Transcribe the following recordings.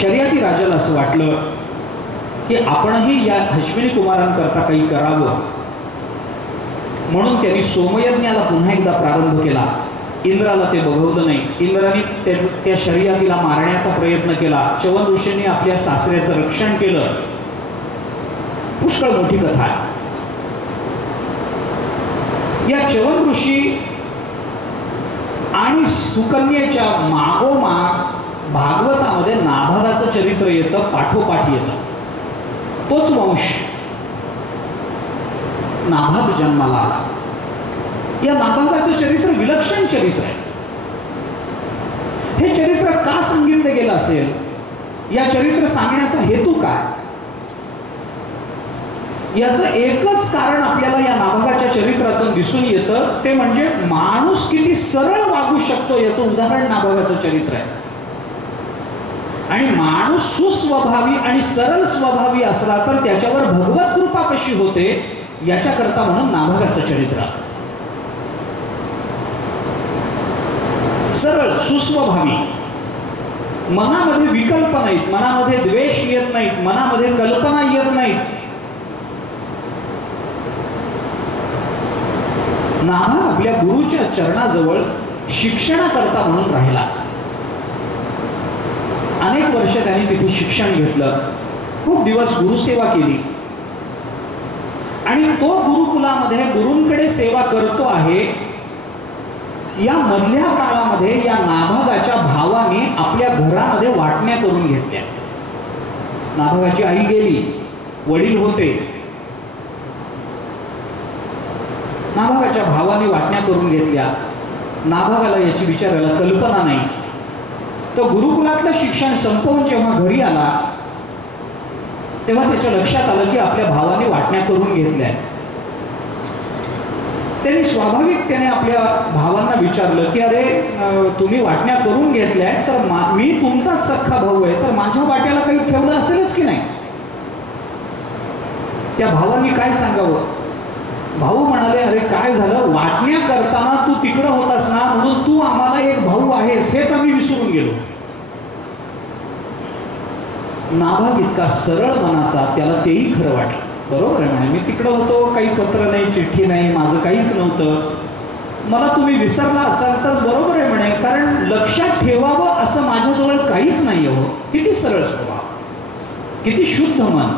शर्यती राजाला असं वाटलं की आपणही या अश्विनी कुमारांकरता काही करावं, म्हणून त्यांनी सोमयज्ञाला पुन्हा एकदा प्रारंभ केला. इंद्राला ते बघवलं नाही. इंद्राने त्या शर्यतीला मारण्याचा प्रयत्न केला. च्यवन ऋषींनी आपल्या सासऱ्याचं रक्षण केलं. पुष्कळ मोठी कथा आहे. या च्यवन ऋषी आणि सुकन्येच्या मागोमाग भागवतामध्ये नाभागाचं चरित्र येतं, पाठोपाठ येतं. तोच वंश नाभाग जन्माला आला. या नाभागाचं चरित्र विलक्षण चरित्र आहे. हे चरित्र का सांगितलं गेलं असेल? या चरित्र सांगण्याचा हेतू काय? याचं एकच कारण आपल्याला या नाभागाच्या चरित्रातून दिसून येतं, ते म्हणजे माणूस किती सरळ वागू शकतो याचं उदाहरण नाभागाचं चरित्र आहे. आणि माणूस सुस्वभावी आणि सरळ स्वभावी असला तर त्याच्यावर भगवत कृपा कशी होते याच्याकरता म्हणून नाभागाचं चरित्र. सरळ सुस्वभावी, मनामध्ये विकल्प नाहीत, मनामध्ये द्वेष येत नाहीत, मनामध्ये कल्पना येत नाहीत. नाभाग आपल्या गुरुच्या चरणाजवळ शिक्षणाकरता म्हणून राहिला. अनेक वर्ष त्यांनी तिथे शिक्षण घेतलं. खूप दिवस गुरुसेवा केली. आणि तो गुरुकुलामध्ये गुरूंकडे सेवा करतो आहे. या मधल्या काळामध्ये या नाभागाच्या भावाने आपल्या घरामध्ये वाटण्या करून घेतल्या. नाभागाची आई गेली, वडील होते. नाभागाच्या भावाने वाटण्या करून घेतल्या. नाभागाला याची विचारायला कल्पना नाही. तो गुरुकुलातलं शिक्षण संपवून जेव्हा घरी आला तेव्हा त्याच्या लक्षात आलं की आपल्या भावाने वाटण्या करून घेतल्या. त्यांनी स्वाभाविक आपल्या भावांना विचारलं की अरे तुम्ही वाटण्या करून घेतल्या तर मी तुमचाच सख्खा भाऊ आहे, तर माझ्या वाट्याला काही ठेवलं असेलच की नाही. त्या भावांनी काय सांगावं? भाऊ म्हणाले अरे काय झालं, वाटण्या करताना तू तिकडं होतास ना, म्हणून तू आम्हाला एक भाऊ आहेस हेच आम्ही विसरून गेलो. नाभाग इतका सरळ मनाचा, त्याला तेही खरं वाटलं. बरोबर आहे म्हणे, मी तिकडं होतो, काही पत्र नाही, चिठ्ठी नाही, माझं काहीच नव्हतं. मला तुम्ही विसरला असाल तर बरोबर आहे म्हणे, कारण लक्षात ठेवावं असं माझ्याजवळ काहीच नाही हो. किती सरळ स्वभाव, किती शुद्ध मन.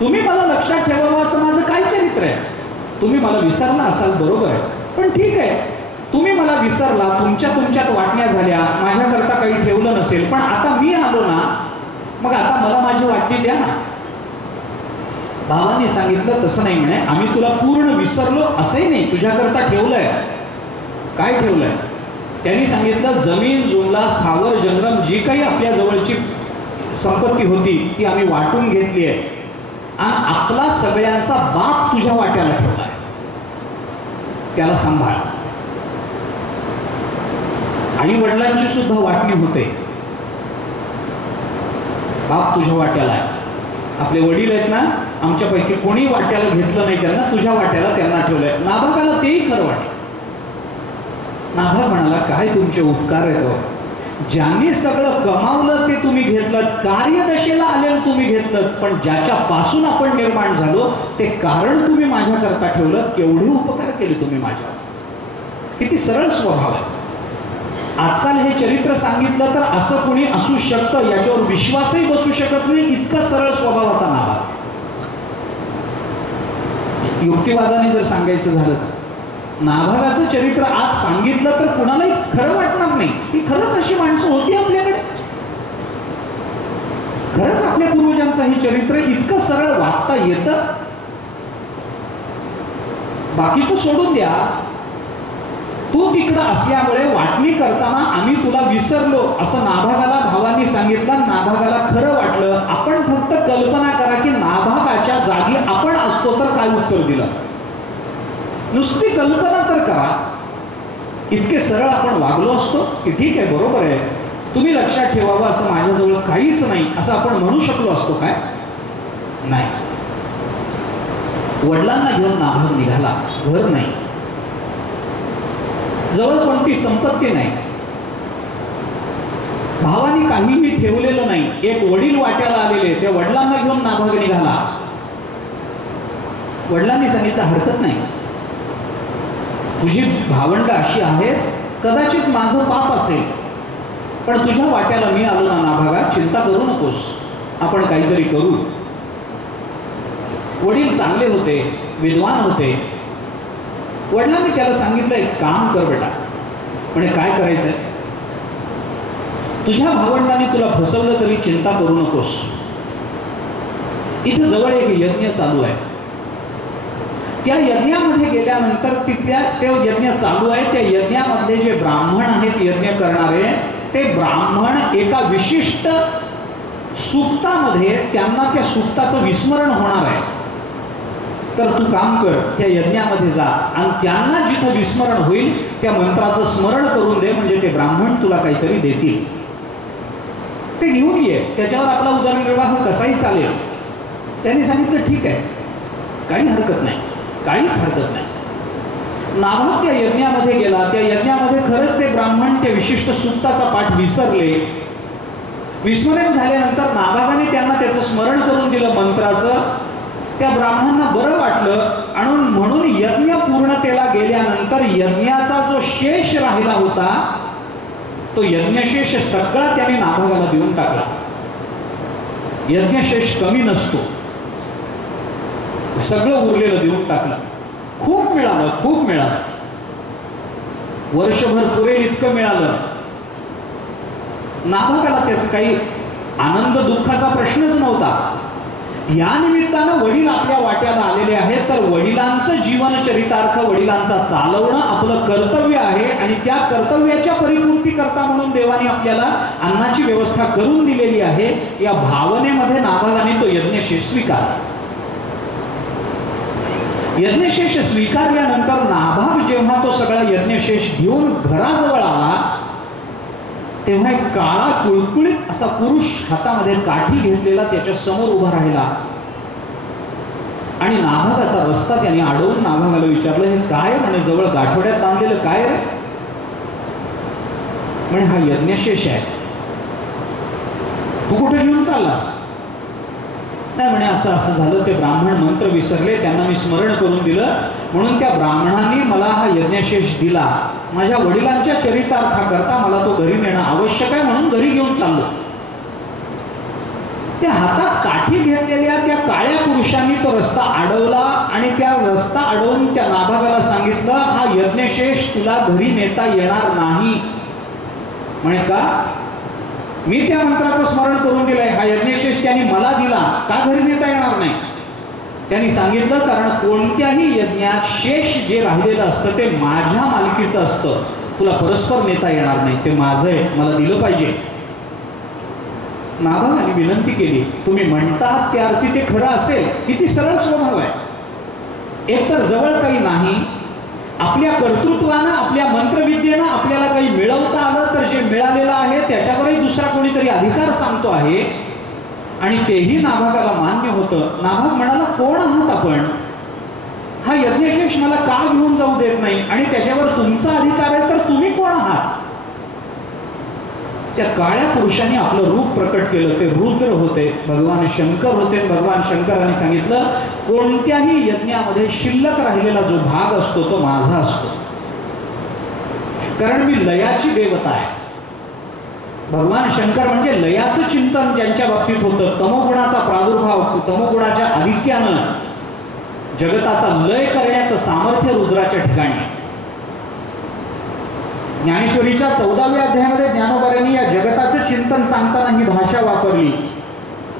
तुम्ही मला लक्षात ठेवावं असं माझं काय चरित्र आहे? तुम्ही मला विसरला असाल बरोबर आहे, पण ठीक आहे, तुम्ही मला विसरला, तुमच्यात वाटण्या झाल्या, माझ्याकरता काही ठेवलं नसेल, पण आता मी आलो ना, मग आता मला माझी वाटणी द्या ना. भावाने सांगितलं तसं नाही म्हणे, आम्ही तुला पूर्ण विसरलो असंही नाही, तुझ्याकरता ठेवलंय. काय ठेवलंय? त्यांनी सांगितलं जमीन जुमला स्थावर जंगम जी काही आपल्या जवळची संपत्ती होती ती आम्ही वाटून घेतली आहे आणि आपला सगळ्यांचा बाप तुझ्या वाट्याला ठेवलाय, त्याला सांभाळ. आई वडिलांची सुद्धा वाटणी होते. बाप तुझ्या वाट्याला आहे. आपले वडील आहेत ना, आमच्यापैकी कोणी वाट्याला घेतलं नाही त्यांना, तुझ्या वाट्याला त्यांना ठेवलंय. नाभागाला तेही खरं वाटलं. नाभाग म्हणाला काय तुमचे उपकार आहेत, ज्यांनी सगळं कमावलं ते तुम्ही घेतलं, कार्यदशेला आलेलं तुम्ही घेतलं, पण ज्याच्यापासून आपण निर्माण झालो ते कारण तुम्ही माझ्याकरता ठेवलं. केवढे उपकार केले तुम्ही माझ्यावर. किती सरळ स्वभाव आहे. आजकाल हे चरित्र सांगितलं तर असं कोणी असू शकतं याच्यावर विश्वासही बसू शकत नाही, इतका सरळ स्वभावाचा नाभाग. युक्तिवादाने जर सांगायचं झालं तर नाभागाचं चरित्र आज सांगितलं तर कुणालाही खरं वाटणार नाही. ती खरंच अशी माणसं होती आपल्याकडे. खरंच आपल्या पूर्वजांचं हे चरित्र इतकं सरळ वाटता येतं. बाकीचं सोडून द्या, तू तिकडं असल्यामुळे वाटणी करताना आम्ही तुला विसरलो असं नाभागाला भावांनी सांगितलं. नाभागाला खरं वाटलं. आपण फक्त कल्पना करा की नाभागाच्या जागी आपण असतो तर काय उत्तर दिलं असतं. नुसती कल्पना तर करा, इतके सरळ आपण वागलो असतो की ठीक आहे बरोबर आहे, तुम्ही लक्षात ठेवावं असं माझ्याजवळ काहीच नाही असं आपण म्हणू शकलो असतो काय? नाही. वडिलांना घेऊन नाभाग निघाला. घर नाही, जवळ कोणती संपत्ती नाही, भावानी काहीही ठेवलेलं नाही. एक वडील वाट्याला आलेले, त्या वडिलांना घेऊन नाभाग निघाला. वडिलांनी सांगितलं हरकत नाही, तुझी भावंड अशी आहेत, कदाचित माझं पाप असेल, पण तुझ्या वाट्याला मी आलो ना नाभागा, चिंता करू नकोस, आपण काहीतरी करू. वडील चांगले होते, विद्वान होते. वडिलांनी त्याला सांगितलं एक काम कर बेटा. म्हणजे काय करायचंय, तुझ्या भावंडाने तुला फसवलं तरी चिंता करू नकोस. इथं जवळ एक यज्ञ चालू आहे. त्या यज्ञामध्ये गेल्यानंतर तिथल्या ते यज्ञ चालू आहे, त्या यज्ञामध्ये जे ब्राह्मण आहेत यज्ञ करणारे, ते ब्राह्मण एका विशिष्ट सूक्तामध्ये त्यांना त्या सूक्ताचं विस्मरण होणार आहे. तर तू काम कर, त्या यज्ञामध्ये जा आणि त्यांना जिथं विस्मरण होईल त्या मंत्राचं स्मरण करून दे, म्हणजे ते ब्राह्मण तुला काहीतरी देतील. ते घेऊन ये, त्याच्यावर आपला उदरनिर्वाह कसाही चालेल. त्यांनी सांगितलं ठीक आहे, काही हरकत नाही, काहीच हरकत नाही. नाभाग त्या यज्ञामध्ये गेला. त्या यज्ञामध्ये खरंच ते ब्राह्मण त्या विशिष्ट सूक्ताचा पाठ विसरले. विस्मरण झाल्यानंतर नाभागाने त्यांना त्याचं स्मरण करून दिलं मंत्राचं. त्या ब्राह्मणांना बरं वाटलं आणि म्हणून यज्ञ पूर्णतेला गेल्यानंतर यज्ञाचा जो शेष राहिला होता तो यज्ञशेष सगळा त्याने नाभागाला देऊन टाकला. यज्ञशेष कमी नसतो, सगळं उरलेलं देऊन टाकलं. खूप मिळालं, खूप मिळालं, वर्षभर पुरेल इतकं मिळालं. नाभागाला त्याचं काही आनंद दुःखाचा प्रश्नच नव्हता. या निमित्तानं वडील आपल्या वाट्याला आलेले आहेत, तर वडिलांचं जीवन चरितार्थ वडिलांचा चालवणं आपलं कर्तव्य आहे आणि त्या कर्तव्याच्या परिपूर्ती करता म्हणून देवाने आपल्याला अन्नाची व्यवस्था करून दिलेली आहे. या भावनेमध्ये नाभागाने तो यज्ञशेष स्वीकारला. यज्ञशेष स्वीकारल्यानंतर नाभाग जेव्हा तो सगळा यज्ञशेष घेऊन घराजवळ आला तेव्हा एक काळा कुळकुळीत असा पुरुष हातामध्ये काठी घेतलेला त्याच्या समोर उभा राहिला आणि नाभागाचा रस्ता त्याने अडवून नाभागाला विचारलं, हे काय म्हणे, जवळ गाठोड्यात बांधलेलं काय रे? म्हणे हा यज्ञशेष आहे, तू कुठे घेऊन चाललास? नाही म्हणे असं असं झालं, ते ब्राह्मण मंत्र विसरले, त्यांना मी स्मरण करून दिलं, म्हणून त्या ब्राह्मणांनी मला हा यज्ञशेष दिला. माझ्या वडिलांच्या चरितार्थाकरता मला तो घरी नेणं आवश्यक आहे, म्हणून घरी घेऊन चाललो. त्या हातात काठी घेतलेल्या त्या काळ्या पुरुषांनी तो रस्ता अडवला आणि त्या रस्ता अडवून त्या नाभागाला सांगितलं, हा यज्ञशेष तुला घरी नेता येणार नाही. म्हणे का? मी त्या मंत्राचं स्मरण करून दिलंय, हा यज्ञशेष त्यांनी मला दिला, का घरी नेता येणार नाही? त्यांनी सांगितलं कारण कोणत्याही यज्ञात शेष जे राहिलेलं असतं ते माझ्या मालकीचं असतं, तुला परस्पर नेता येणार नाही, ते माझं आहे, मला दिलं पाहिजे. नाभागाने विनंती केली, तुम्ही म्हणतात त्या अर्थी ते खरं असेल, किती सरळ स्वभाव आहे. एकतर जवळ काही नाही, आपल्या कर्तृत्वानं आपल्या मंत्रविद्येनं आपल्याला काही मिळवता आलं तर जे मिळालेलं आहे त्याच्यावरही दुसरा कोणीतरी अधिकार सांगतो आहे आणि तेही नाभागाला मान्य होतं. नाभाग म्हणाला, कोण आहात आपण? हा यज्ञशेष मला का घेऊन जाऊ देत नाही आणि त्याच्यावर तुमचा अधिकार आहे, तर तुम्ही कोण आहात? त्या काळ्या पुरुषाने आपलं रूप प्रकट केलं. ते रुद्र होते, भगवान शंकर होते. भगवान शंकरांनी सांगितलं, कोणत्याही यज्ञामध्ये शिल्लक राहिलेला जो भाग असतो तो माझा असतो, कारण मी लयाची देवता आहे. भगवान शंकर म्हणजे लयाचं चिंतन ज्यांच्या बाबतीत होतं. तमोगुणाचा प्रादुर्भाव, तमोगुणाच्या आधिक्यानं जगताचा लय करण्याचं सामर्थ्य रुद्राच्या ठिकाणी. ज्ञानेश्वरीच्या 14व्या अध्यायामध्ये ज्ञानोबांनी या जगताचं चिंतन सांगताना ही भाषा वापरली.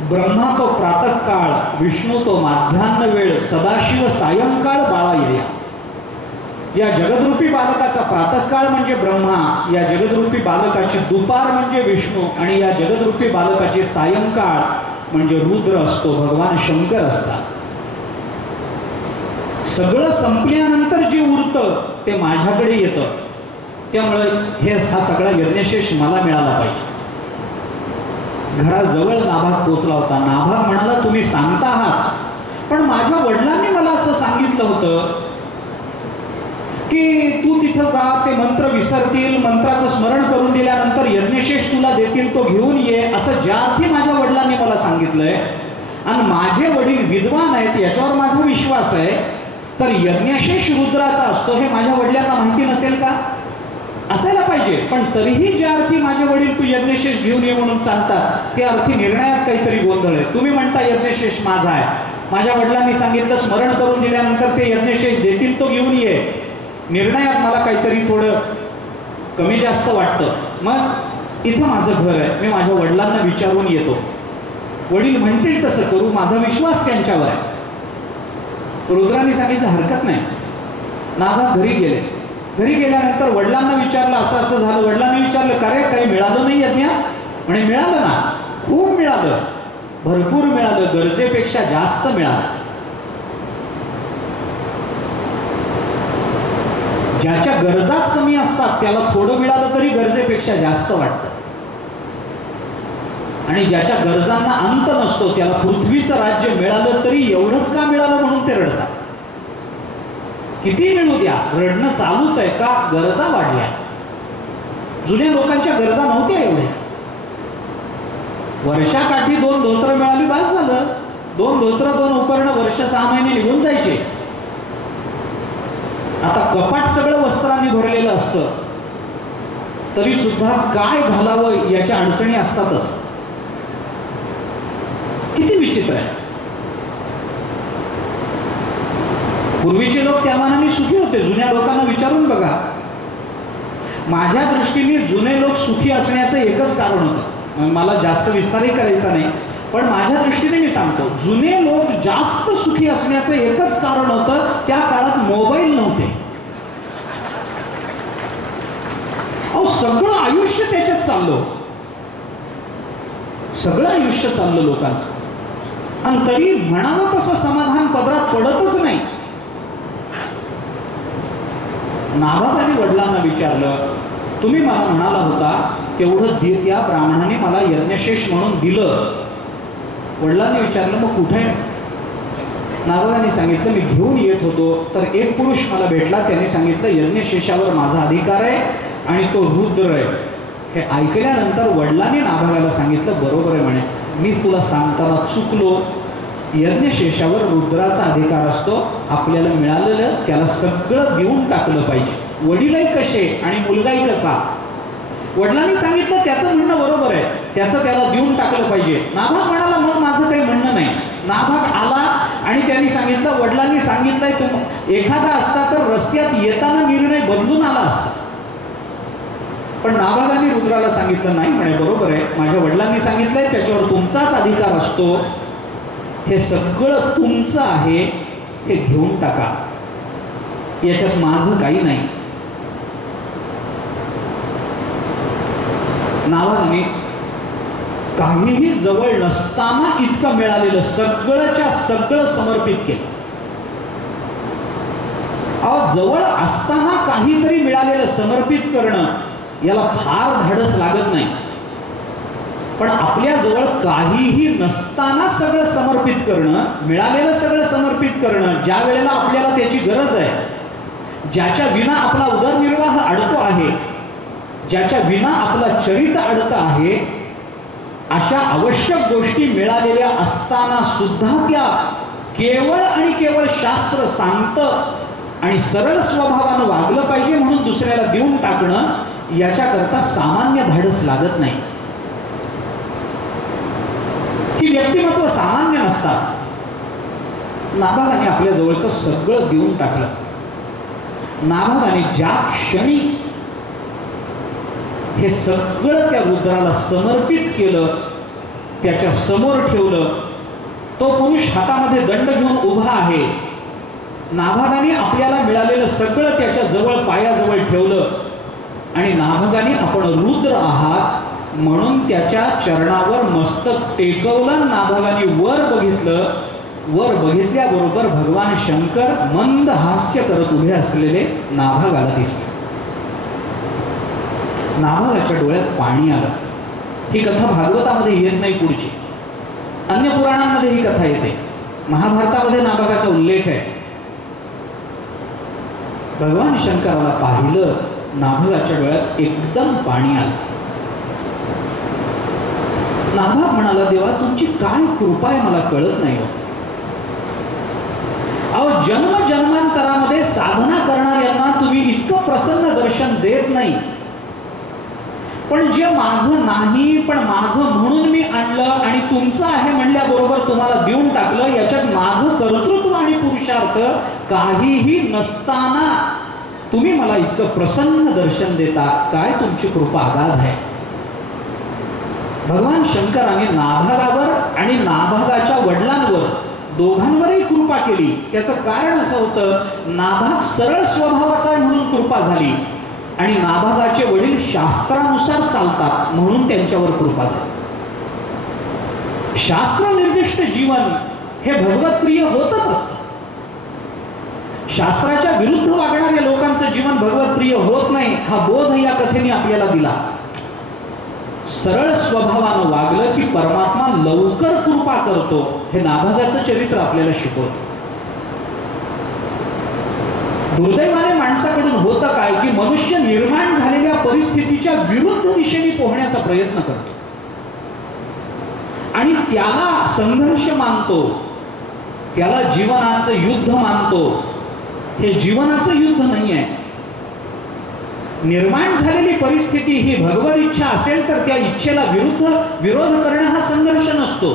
ब्रह्मा तो प्रातःकाळ, विष्णू तो माध्यान्ह वेळ, सदाशिव सायंकाळ बाळा येया. या जगदरूपी बालकाचा प्रातःकाळ म्हणजे ब्रह्मा, या जगदरूपी बालकाची दुपार म्हणजे विष्णू आणि या जगदरूपी बालकाची सायंकाळ म्हणजे रुद्र असतो, भगवान शंकर असतात. सगळं संपल्यानंतर जे उरतं ते माझ्याकडे येतं. त्यामुळे हा सगळा यज्ञशेष मला मिळाला पाहिजे. घराजवळ नाभाग पोचला होता. नाभाग म्हणाला, तुम्ही सांगता आहात, पण माझ्या वडिलांनी मला असं सांगितलं होतं की की तू तिथं जा, ते मंत्र विसरतील, मंत्राचं स्मरण करून दिल्यानंतर यज्ञशेष तुला देतील, तो घेऊन ये, असं ज्या अर्थी माझ्या वडिलांनी मला सांगितलंय आणि माझे वडील विद्वान आहेत याच्यावर माझा विश्वास आहे, तर यज्ञशेष रुद्राचा असतो हे माझ्या वडिलांना माहिती नसेल का? असायला पाहिजे. पण तरीही ज्या अर्थी माझे वडील तू यज्ञशेष घेऊन ये म्हणून सांगतात, त्या अर्थी निर्णयात काहीतरी गोंधळ आहे. तुम्ही म्हणता यज्ञशेष माझा आहे, माझ्या वडिलांनी सांगितलं स्मरण करून दिल्यानंतर ते यज्ञशेष देतील, तो घेऊन ये. निर्णयात मला काहीतरी थोडं कमी जास्त वाटतं. मग इथं माझं घर आहे, मी माझ्या वडिलांना विचारून येतो, वडील म्हणतील तसं करू, माझा विश्वास त्यांच्यावर आहे. रुद्रांनी सांगितलं हरकत नाही. नाभा घरी गेले. घरी गेल्यानंतर वडिलांना विचारलं असं असं झालं. वडिलांनी विचारलं का रे, काही मिळालं नाही यज्ञ? म्हणे मिळालं ना, खूप मिळालं, भरपूर मिळालं, गरजेपेक्षा जास्त मिळालं. ज्याच्या गरजाच कमी असतात त्याला थोडं मिळालं तरी गरजेपेक्षा जास्त वाटतं, आणि ज्याच्या गरजांना अंत नसतो त्याला पृथ्वीचं राज्य मिळालं तरी एवढंच का मिळालं म्हणून ते रडतात. किती मिळू द्या, रडणं चालूच आहे. का? गरजा वाढल्या. जुन्या लोकांच्या गरजा नव्हत्या एवढ्या. वर्षाकाठी 2 धोत्र मिळाली बस झालं. 2 धोत्र 2 उपकरणं वर्ष 6 महिने निघून जायचे. आता कपाट सगळं वस्त्रांनी भरलेलं असतं, तरी सुद्धा काय घालावं याच्या अडचणी असतातच. किती विचित्र आहे. पूर्वीचे लोक त्या मानाने सुखी होते. जुन्या लोकांना विचारून बघा. माझ्या दृष्टीने जुने लोक सुखी असण्याचं एकच कारण होतं. मला जास्त विस्तारही करायचा नाही, पण माझ्या दृष्टीने मी सांगतो, जुने लोक जास्त सुखी असण्याचं एकच कारण होतं, त्या काळात मोबाईल नव्हते. अहो, सगळं आयुष्य त्याच्यात चाललं, सगळं आयुष्य चाललं लोकांचं, आणि तरी म्हणावं तसं समाधान पदरात पडतच नाही. नाभागाने वडिलांना विचारलं, तुम्ही मला म्हणाला होता तेवढं त्या ब्राह्मणाने मला यज्ञशेष म्हणून दिलं. वडिलांनी विचारलं मग कुठे? नाभागाने सांगितलं मी घेऊन येत होतो तर एक पुरुष मला भेटला, त्याने सांगितलं यज्ञशेषावर माझा अधिकार आहे आणि तो रुद्र आहे. हे ऐकल्यानंतर वडिलांनी नाभागाला सांगितलं बरोबर आहे म्हणे, मी तुला सांगताना चुकलो, यज्ञशेषावर रुद्राचा अधिकार असतो, आपल्याला मिळालेलं त्याला सगळं देऊन टाकलं पाहिजे. वडीलही कसे आणि मुलगाही कसा. वडिलांनी सांगितलं त्याचं म्हणणं बरोबर आहे, त्याचं त्याला देऊन टाकलं पाहिजे. नाभाग म्हणाला मग माझं काही म्हणणं नाही. नाभाग आला आणि त्यांनी सांगितलं वडिलांनी सांगितलंय, तुम एखादा असता तर रस्त्यात येताना निर्णय बदलून आला असता. पण नाभागाने रुद्राला सांगितलं नाही म्हणे बरोबर आहे, माझ्या वडिलांनी सांगितलंय त्याच्यावर तुमचाच अधिकार असतो, हे सगळं तुमचं आहे, हे घेऊन टाका, याच्यात माझं काही नाही. नाभागाने काहीही जवळ नसताना इतकं मिळालेलं सगळंच्या सगळं समर्पित केलं. अहो, जवळ असताना काहीतरी मिळालेलं समर्पित करणं याला फार धाडस लागत नाही, पण आपल्या जवळ काहीही नसताना सगळं समर्पित करणं, मिळालेलं सगळं समर्पित करणं, ज्या वेळेला आपल्याला त्याची गरज आहे, ज्याच्या विना आपला उदरनिर्वाह अडतो आहे, ज्याच्या विना आपला चरित अडतं आहे, अशा आवश्यक गोष्टी मिळालेल्या असताना सुद्धा त्या केवळ आणि केवळ शास्त्र सांगतं आणि सरळ स्वभावानं वागलं पाहिजे म्हणून दुसऱ्याला देऊन टाकणं, याच्याकरता सामान्य धाडस लागत नाही. ही व्यक्तिमत्व सामान्य नसतात. नाभागाने आपल्या जवळचं सगळं देऊन टाकलं. नाभागाने ज्या क्षणी हे सगळं त्या रुद्राला समर्पित केलं, त्याच्या समोर ठेवलं, तो पुरुष हातामध्ये दंड घेऊन उभा आहे. नाभागाने आपल्याला मिळालेलं सगळं त्याच्या जवळ पायाजवळ ठेवलं आणि नाभागाने आपण रुद्र आहात म्हणून त्याच्या चरणावर मस्तक टेकवलं. नाभागाने वर बघितलं. वर बघितल्याबरोबर भगवान शंकर मंद हास्य करत उभे असलेले नाभागाला दिसले. नाभागाच्या डोळ्यात पाणी आलं. ही कथा भागवतामध्ये येत नाही, पुढची अन्य पुराणांमध्ये ही कथा येते. महाभारतामध्ये नाभागाचा उल्लेख आहे. भगवान शंकराला पाहिलं, नाभगाच्या डोळ्यात एकदम पाणी आलं. नाभग म्हणाला, देवा तुमची काय कृपा आहे मला कळत नाही हो. अहो, जन्म जन्मांतरामध्ये साधना करणाऱ्यांना तुम्ही इतकं प्रसन्न दर्शन देत नाही, पण जे माझं नाही पण माझं म्हणून मी आणलं आणि तुमचं आहे म्हणल्याबरोबर तुम्हाला देऊन टाकलं, याच्यात माझं कर्तृत्व आणि पुरुषार्थ काहीही नसताना तुम्ही मला इतकं प्रसन्न दर्शन देता, काय तुमची कृपा अगाध आहे. भगवान शंकराने नाभगावर आणि नाभगाच्या वडिलांवर दोघांवरही कृपा केली. त्याचं कारण असं होतं, नाभग सरळ स्वभावाचा म्हणून कृपा झाली आणि नाभगाचे वडील शास्त्रानुसार चालतात म्हणून त्यांच्यावर कृपा झाली. शास्त्र निर्दिष्ट जीवन हे भगवतप्रिय होतच असतं. शास्त्राच्या विरुद्ध वागणाऱ्या लोकांचं जीवन भगवतप्रिय होत नाही, हा बोध या कथेने आपल्याला दिला. सरळ स्वभावानं वागलं की परमात्मा लवकर कृपा करतो, हे नाभगाचं चरित्र आपल्याला शिकवतं. दुर्दैवाने माणसाकडून होतं काय की मनुष्य निर्माण झालेल्या परिस्थितीच्या विरुद्ध दिशेने पोहण्याचा प्रयत्न करतो आणि त्याला संघर्ष मानतो, त्याला जीवनाचं युद्ध मानतो. हे जीवनाचं युद्ध नाही आहे. निर्माण झालेली परिस्थिती ही भगवत इच्छा असेल तर त्या इच्छेला विरोध करणं हा संघर्ष नसतो.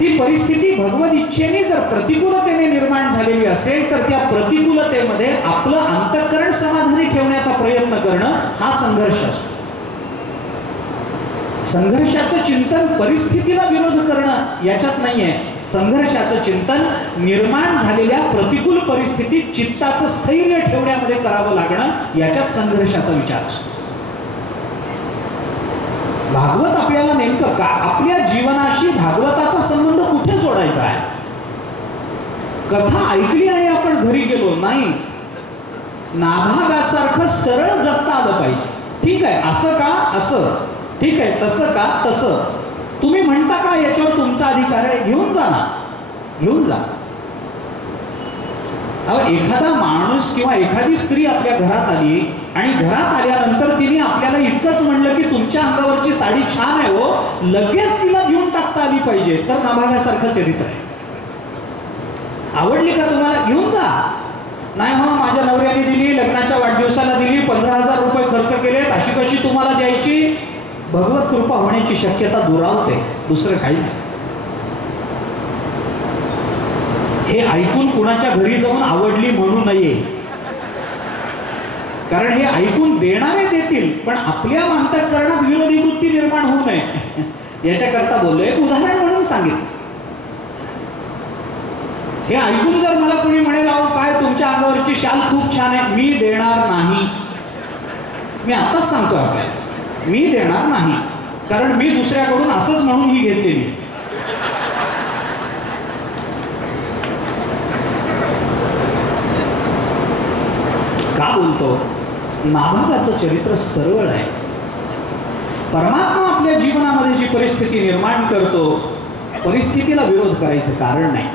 ती परिस्थिती भगवत इच्छेने जर प्रतिकूलतेने निर्माण झालेली असेल तर त्या प्रतिकूलतेमध्ये आपलं अंतःकरण समाधानी ठेवण्याचा प्रयत्न करणं हा संघर्ष असतो. संघर्षाचं चिंतन परिस्थितीला विरोध करणं याच्यात नाहीये. संघर्षाचं चिंतन निर्माण झालेल्या प्रतिकूल परिस्थितीत चित्ताचं स्थैर्य ठेवण्यामध्ये करावं लागणं, याच्यात संघर्षाचा विचार असतो. भागवत आपल्याला नेमकं का, आपल्या जीवनाशी भागवताचा संबंध कुठे जोडायचा आहे? कथा ऐकली आहे आपण घरी गेलो नाही, नाभागासारखं सरळ जगता आलं पाहिजे. ठीक आहे, असं का असं, ठीक आहे तसं का तसं, तुम्ही म्हणता का याच्यावर तुमचा अधिकार आहे, घेऊन जा ना, घेऊन जा. एखादा माणूस किंवा एखादी स्त्री आपल्या घरात आली आणि घरात आल्यानंतर तिने आपल्याला इतकंच म्हणलं की तुमच्या अंगावरची साडी छान आहे हो, लगेच तिला घेऊन टाकता आली पाहिजे, तर नाभागासारखं चरित्र आहे. आवडली का तुम्हाला, घेऊन जा. नाही हो, माझ्या नवऱ्याने दिली, लग्नाच्या वाढदिवसाला दिली, 15,000 रुपये खर्च केलेत, अशी कशी तुम्हाला द्यायची. भगवत कृपा होण्याची शक्यता दुरावते, दुसरं काही नाही. हे ऐकून कुणाच्या घरी जाऊन आवडली म्हणू नये, कारण हे ऐकून देणारे देतील पण आपल्या अंतःकरणात विरोधी वृत्ती निर्माण होऊ नये याच्याकरता बोललो. एक उदाहरण म्हणून सांगितलं. हे ऐकून जर मला कोणी म्हणेल अहो काय तुमच्या अंगावरची शाल खूप छान आहे, मी देणार नाही. मी आताच सांगतो आपल्याला, मी देणार नाही, कारण मी दुसऱ्याकडून असंच म्हणून ही घेतलेली. का बोलतो? नाभागाचं चरित्र सरळ आहे. परमात्मा आपल्या जीवनामध्ये जी परिस्थिती निर्माण करतो, परिस्थितीला विरोध करायचं कारण नाही.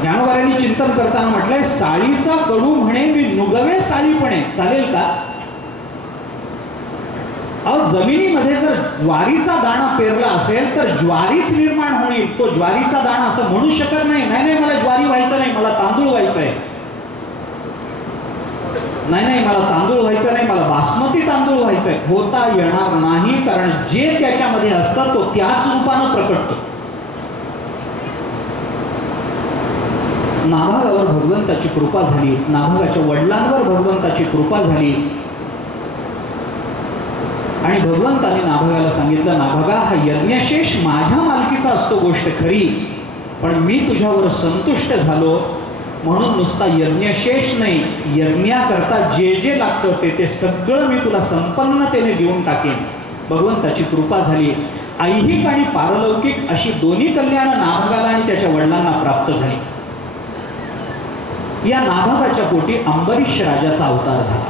ज्ञानोबारांनी चिंतन करताना म्हटलंय, साळीचा कडू म्हणे मी नुगवे साळीपणे, चालेल का? अहो, जमिनीमध्ये जर ज्वारीचा दाणा पेरला असेल तर ज्वारीच निर्माण होईल, तो ज्वारीचा दाणा असं म्हणू शकत नाही, नाही नाही मला ज्वारी व्हायचं नाही, मला तांदूळ व्हायचं आहे, नाही नाही मला तांदूळ व्हायचं नाही, मला बासमती तांदूळ व्हायचं आहे. होता येणार नाही, कारण जे त्याच्यामध्ये असतं तो त्याच रूपानं प्रकटतो. नाभागावर भगवंताची कृपा झाली, नाभागाच्या वडिलांवर भगवंताची कृपा झाली आणि भगवंताने नाभागाला सांगितलं, नाभागा हा यज्ञशेष माझ्या मालकीचा असतो गोष्ट खरी, पण मी तुझ्यावर संतुष्ट झालो म्हणून नुसता यज्ञशेष नाही, यज्ञाकरता जे जे लागतं ते सगळं मी तुला संपन्नतेने देऊन टाकेन. भगवंताची कृपा झाली. ऐहिक आणि पारलौकिक अशी दोन्ही कल्याणं नाभागाला आणि त्याच्या वडिलांना प्राप्त झाली. या नाभागाच्या पोटी अंबरीश राजाचा अवतार झाला.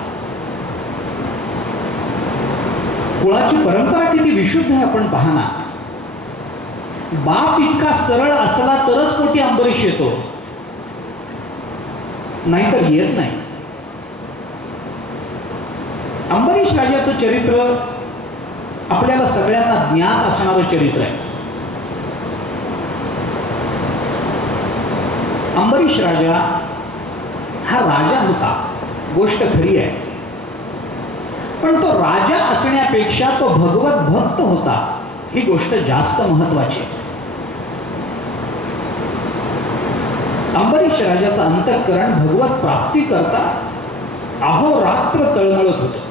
कुळाची परंपरा किती विशुद्ध आहे आपण पाहना. बाप इतका सरळ असला तरच पोटी अंबरीश येतो. नाहीतर येत नाही. अंबरीश राजाचं चरित्र आपल्याला सगळ्यांना ज्ञात असणारं चरित्र आहे. अंबरीश राजा हा राजा होता, गोष्ट खरी आहे, पण तो राजा असण्यापेक्षा तो भगवत भक्त होता, ही गोष्ट जास्त महत्वाची आहे. अंबरीश राजाचं अंतःकरण भगवत प्राप्ती करता अहोरात्र तळमळत होतं.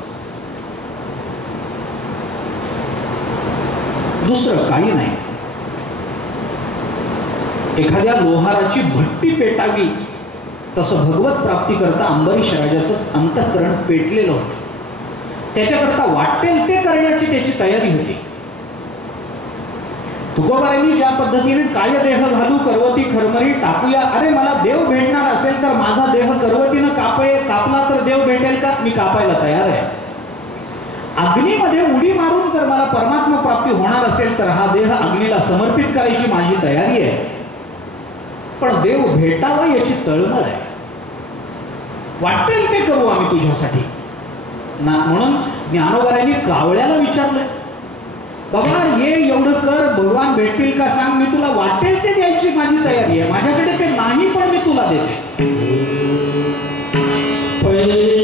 दुसरं काही नाही. एखाद्या लोहाराची भट्टी पेटावी तसं भगवत प्राप्ती करता अंबरीश राजाचं अंतःकरण पेटलेलं होतं. त्याच्याकरता वाटेल ते करण्याची त्याची तयारी होती. तुकोबारांनी ज्या पद्धतीने काय देह घालू करवती खरमरी टाकूया, अरे मला देव भेटणार असेल तर माझा देह करवतीनं कापला तर देव भेटेल का, मी कापायला तयार आहे. अग्नीमध्ये उडी मारून जर मला परमात्मा प्राप्ती होणार असेल तर हा देह अग्नीला समर्पित करायची माझी तयारी आहे. पण देव भेटावा याची तळमळ आहे. वाटेल ते करू आम्ही तुझ्यासाठी ना. म्हणून ज्ञानोबारांनी कावळ्याला विचारलं, बाबा ये एवढं कर, भगवान भेटतील का सांग, मी तुला वाटेल ते द्यायची माझी तयारी आहे, माझ्याकडे ते नाही पण मी तुला देते. पढ़िए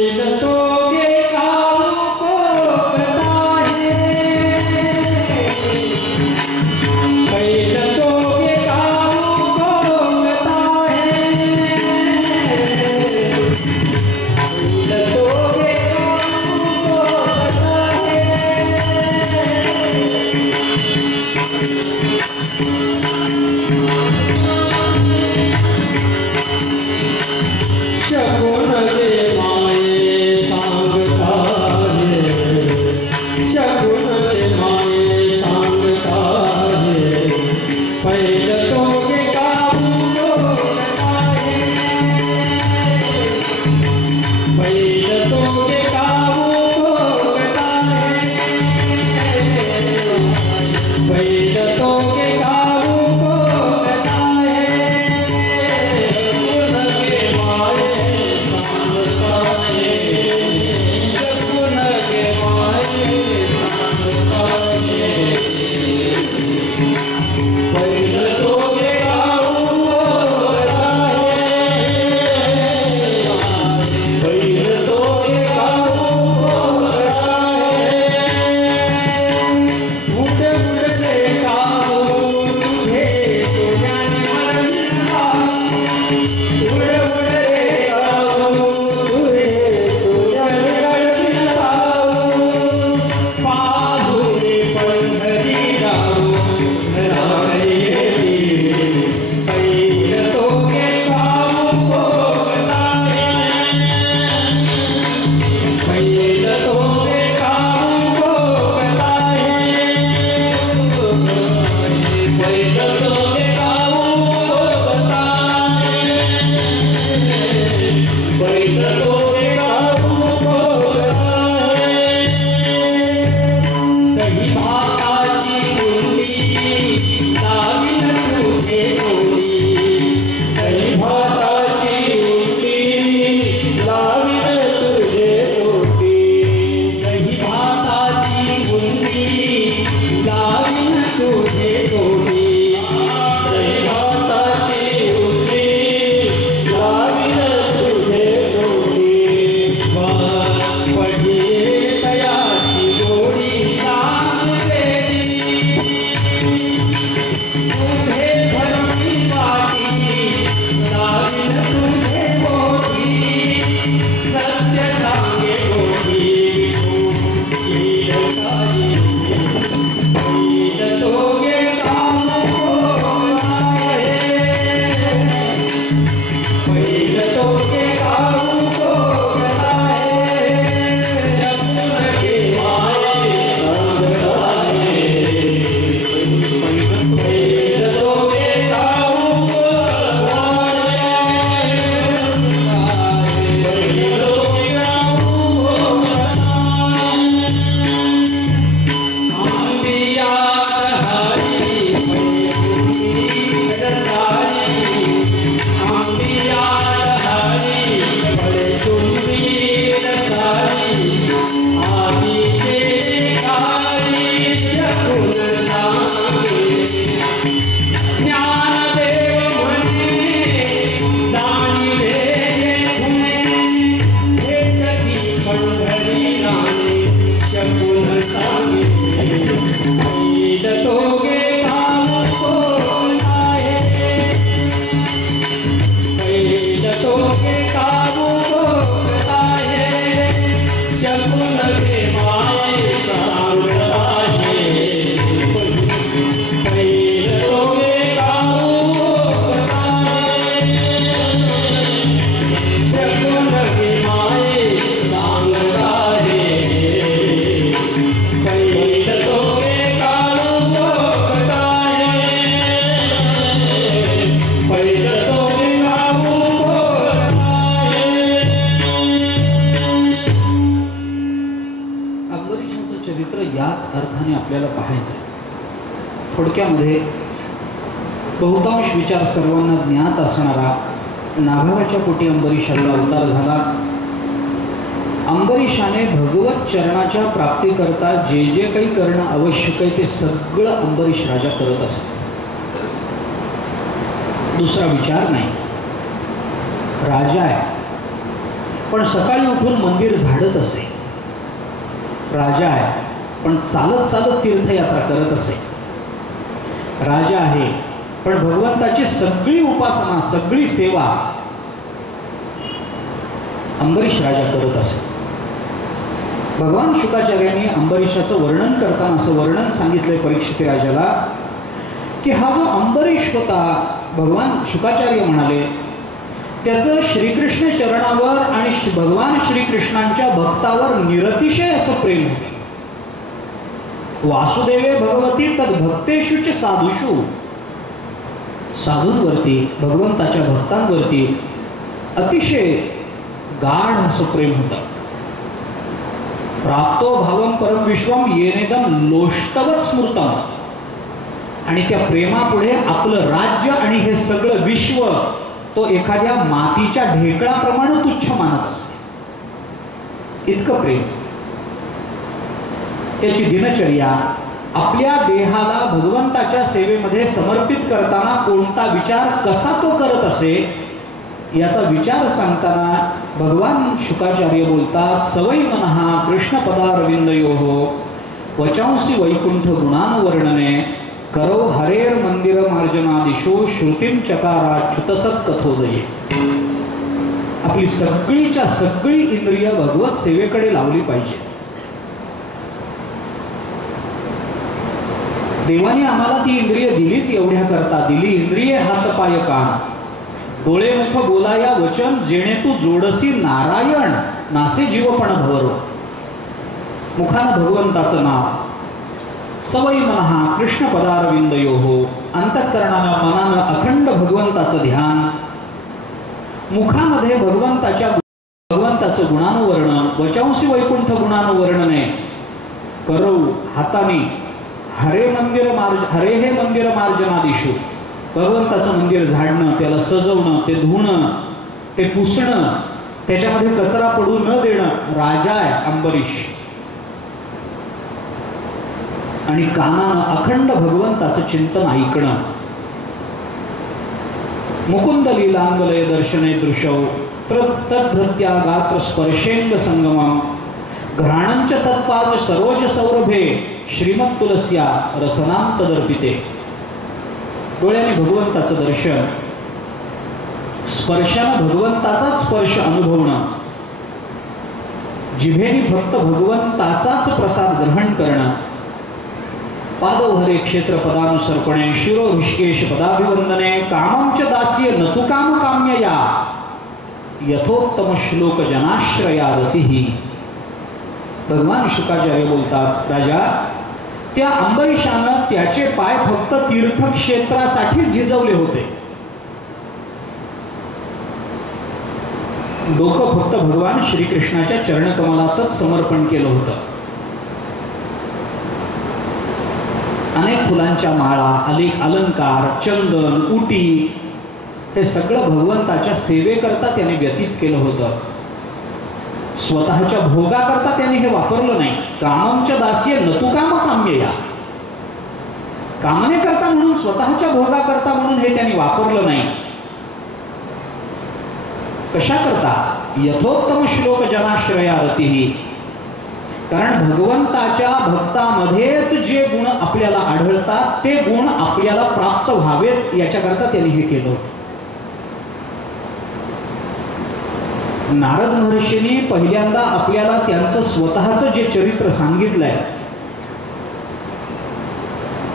तयाची गोडी सांगते अर्थाने आपल्याला पाहायचं. थोडक्यामध्ये बहुतांश विचार सर्वांना ज्ञात असणारा नाभागाच्या पोटी अंबरीषाचा अवतार झाला. अंबरीषाने भगवत चरणाच्या प्राप्तीकरता जे जे काही करणं आवश्यक आहे ते सगळं अंबरीष राजा करत असे. दुसरा विचार नाही. राजा आहे पण सकाळी उठून मंदिर झाडत असे. राजा आहे पण चालत चालत तीर्थयात्रा करत असे. राजा आहे पण भगवंताची सगळी उपासना सगळी सेवा अंबरीष राजा करत असे. भगवान शुकाचार्यांनी अंबरीषाचं वर्णन करताना असं वर्णन सांगितलंय परीक्षित राजाला की हा जो अंबरीष होता, भगवान शुकाचार्य म्हणाले त्याचं श्रीकृष्ण चरणावर आणि भगवान श्रीकृष्णांच्या भक्तावर निरतिशय असं प्रेम होते. वासुदेवे भगवती तद्भक्तेषु च साधुषु, साधूंवरती भगवंताच्या भक्तांवरती अतिशय गाढ असं प्रेम होतं. प्राप्तो भावम परम विश्वम येनेदम लोष्टवत स्मृतम, आणि त्या प्रेमापुढे आपलं राज्य आणि हे सगळं विश्व तो एखाद्या मातीच्या ढेकळाप्रमाणे तुच्छ मानत असते. इतकं प्रेम. त्याची दिनचर्या आपल्या देहाला भगवंताच्या सेवेमध्ये समर्पित करताना कोणता विचार कसा तो करत असे याचा विचार सांगताना भगवान शुकाचार्य बोलतात सवै मनः कृष्णपदारविंदयोः वचांसी वैकुंठ गुणानुवर्णने करो हरेर मंदिर मार्जनादिशो श्रुतिम चकाराच्युतसत कथोदये. आपली सगळीच्या सगळी इंद्रिय भगवत सेवेकडे लावली पाहिजे. देवाने आम्हाला ती इंद्रिय दिलीच एवढ्या करता दिली. इंद्रिये हात पाय कान डोळे मुख बोलाया वचन जेणे तू जोडसी नारायण नासे जीवपण भवरो. मुखानं भगवंताचं नाव, सवई मनः कृष्ण पदारविंदयोः, अंतःकरणानं मनानं अखंड भगवंताचं ध्यान, मुखामध्ये भगवंताचं गुणानुवर्णन, वचांसी वैकुंठ गुणानुवर्णने, करो हाताने हरे हे मंदिर मार्जनादिशु, भगवंताचं मंदिर झाडणं, त्याला सजवणं, ते धुणं, ते पुसणं, त्याच्यामध्ये कचरा पडू न देणं राजा आहे अंबरीष. आणि कानानं अखंड भगवंताचं चिंतन ऐकणं. मुकुंद लीलांगलय दर्शने दृश्यौ तद्भृत्या गात्र स्पर्शेंग संगमम घ्राणंच तत्पाद सरोज सौरभे श्रीमत तुलस्या रसनाम तदर्पिते. डोळ्याने भगवंताचं दर्शन, स्पर्शानं भगवंताचाच स्पर्श अनुभवणं, जिभेने फक्त भगवंताचाच प्रसाद ग्रहण करणं, पादोहरे क्षेत्र पदानुसर्पणे शिरो ऋषिकेश पदाभिवंदने कामं च दास्य न तु काम काम्यया यथोत्तम श्लोक जनाश्रया रतिः. भगवान शुकाचार्य बोलतात राजा त्या अंबरीषानं त्याचे पाय फक्त तीर्थक्षेत्रासाठी झिजवले होते. डोकं फक्त भगवान श्रीकृष्णाच्या चरणकमलातच समर्पण केलं होतं. अनेक फुलांच्या माळा, अनेक अलंकार, चंदन, उटी हे सगळं भगवंताच्या सेवेकरता त्याने व्यतीत केलं होतं. स्वतःच्या भोगाकरता त्याने हे वापरलं नाही. कामंच दास्य न तु काम काम्यया, कामनेकरता म्हणून स्वतःच्या भोगाकरता म्हणून हे त्यांनी वापरलं नाही. कशा करता? यथोत्तम श्लोक जनाश्रया रतिः, कारण भगवंताच्या भक्तामध्येच जे गुण आपल्याला आढळतात ते गुण आपल्याला प्राप्त व्हावेत याच्याकरता त्यांनी हे केलं होतं. नारद महर्षींनी पहिल्यांदा आपल्याला त्यांचं स्वतःचं जे चरित्र सांगितलंय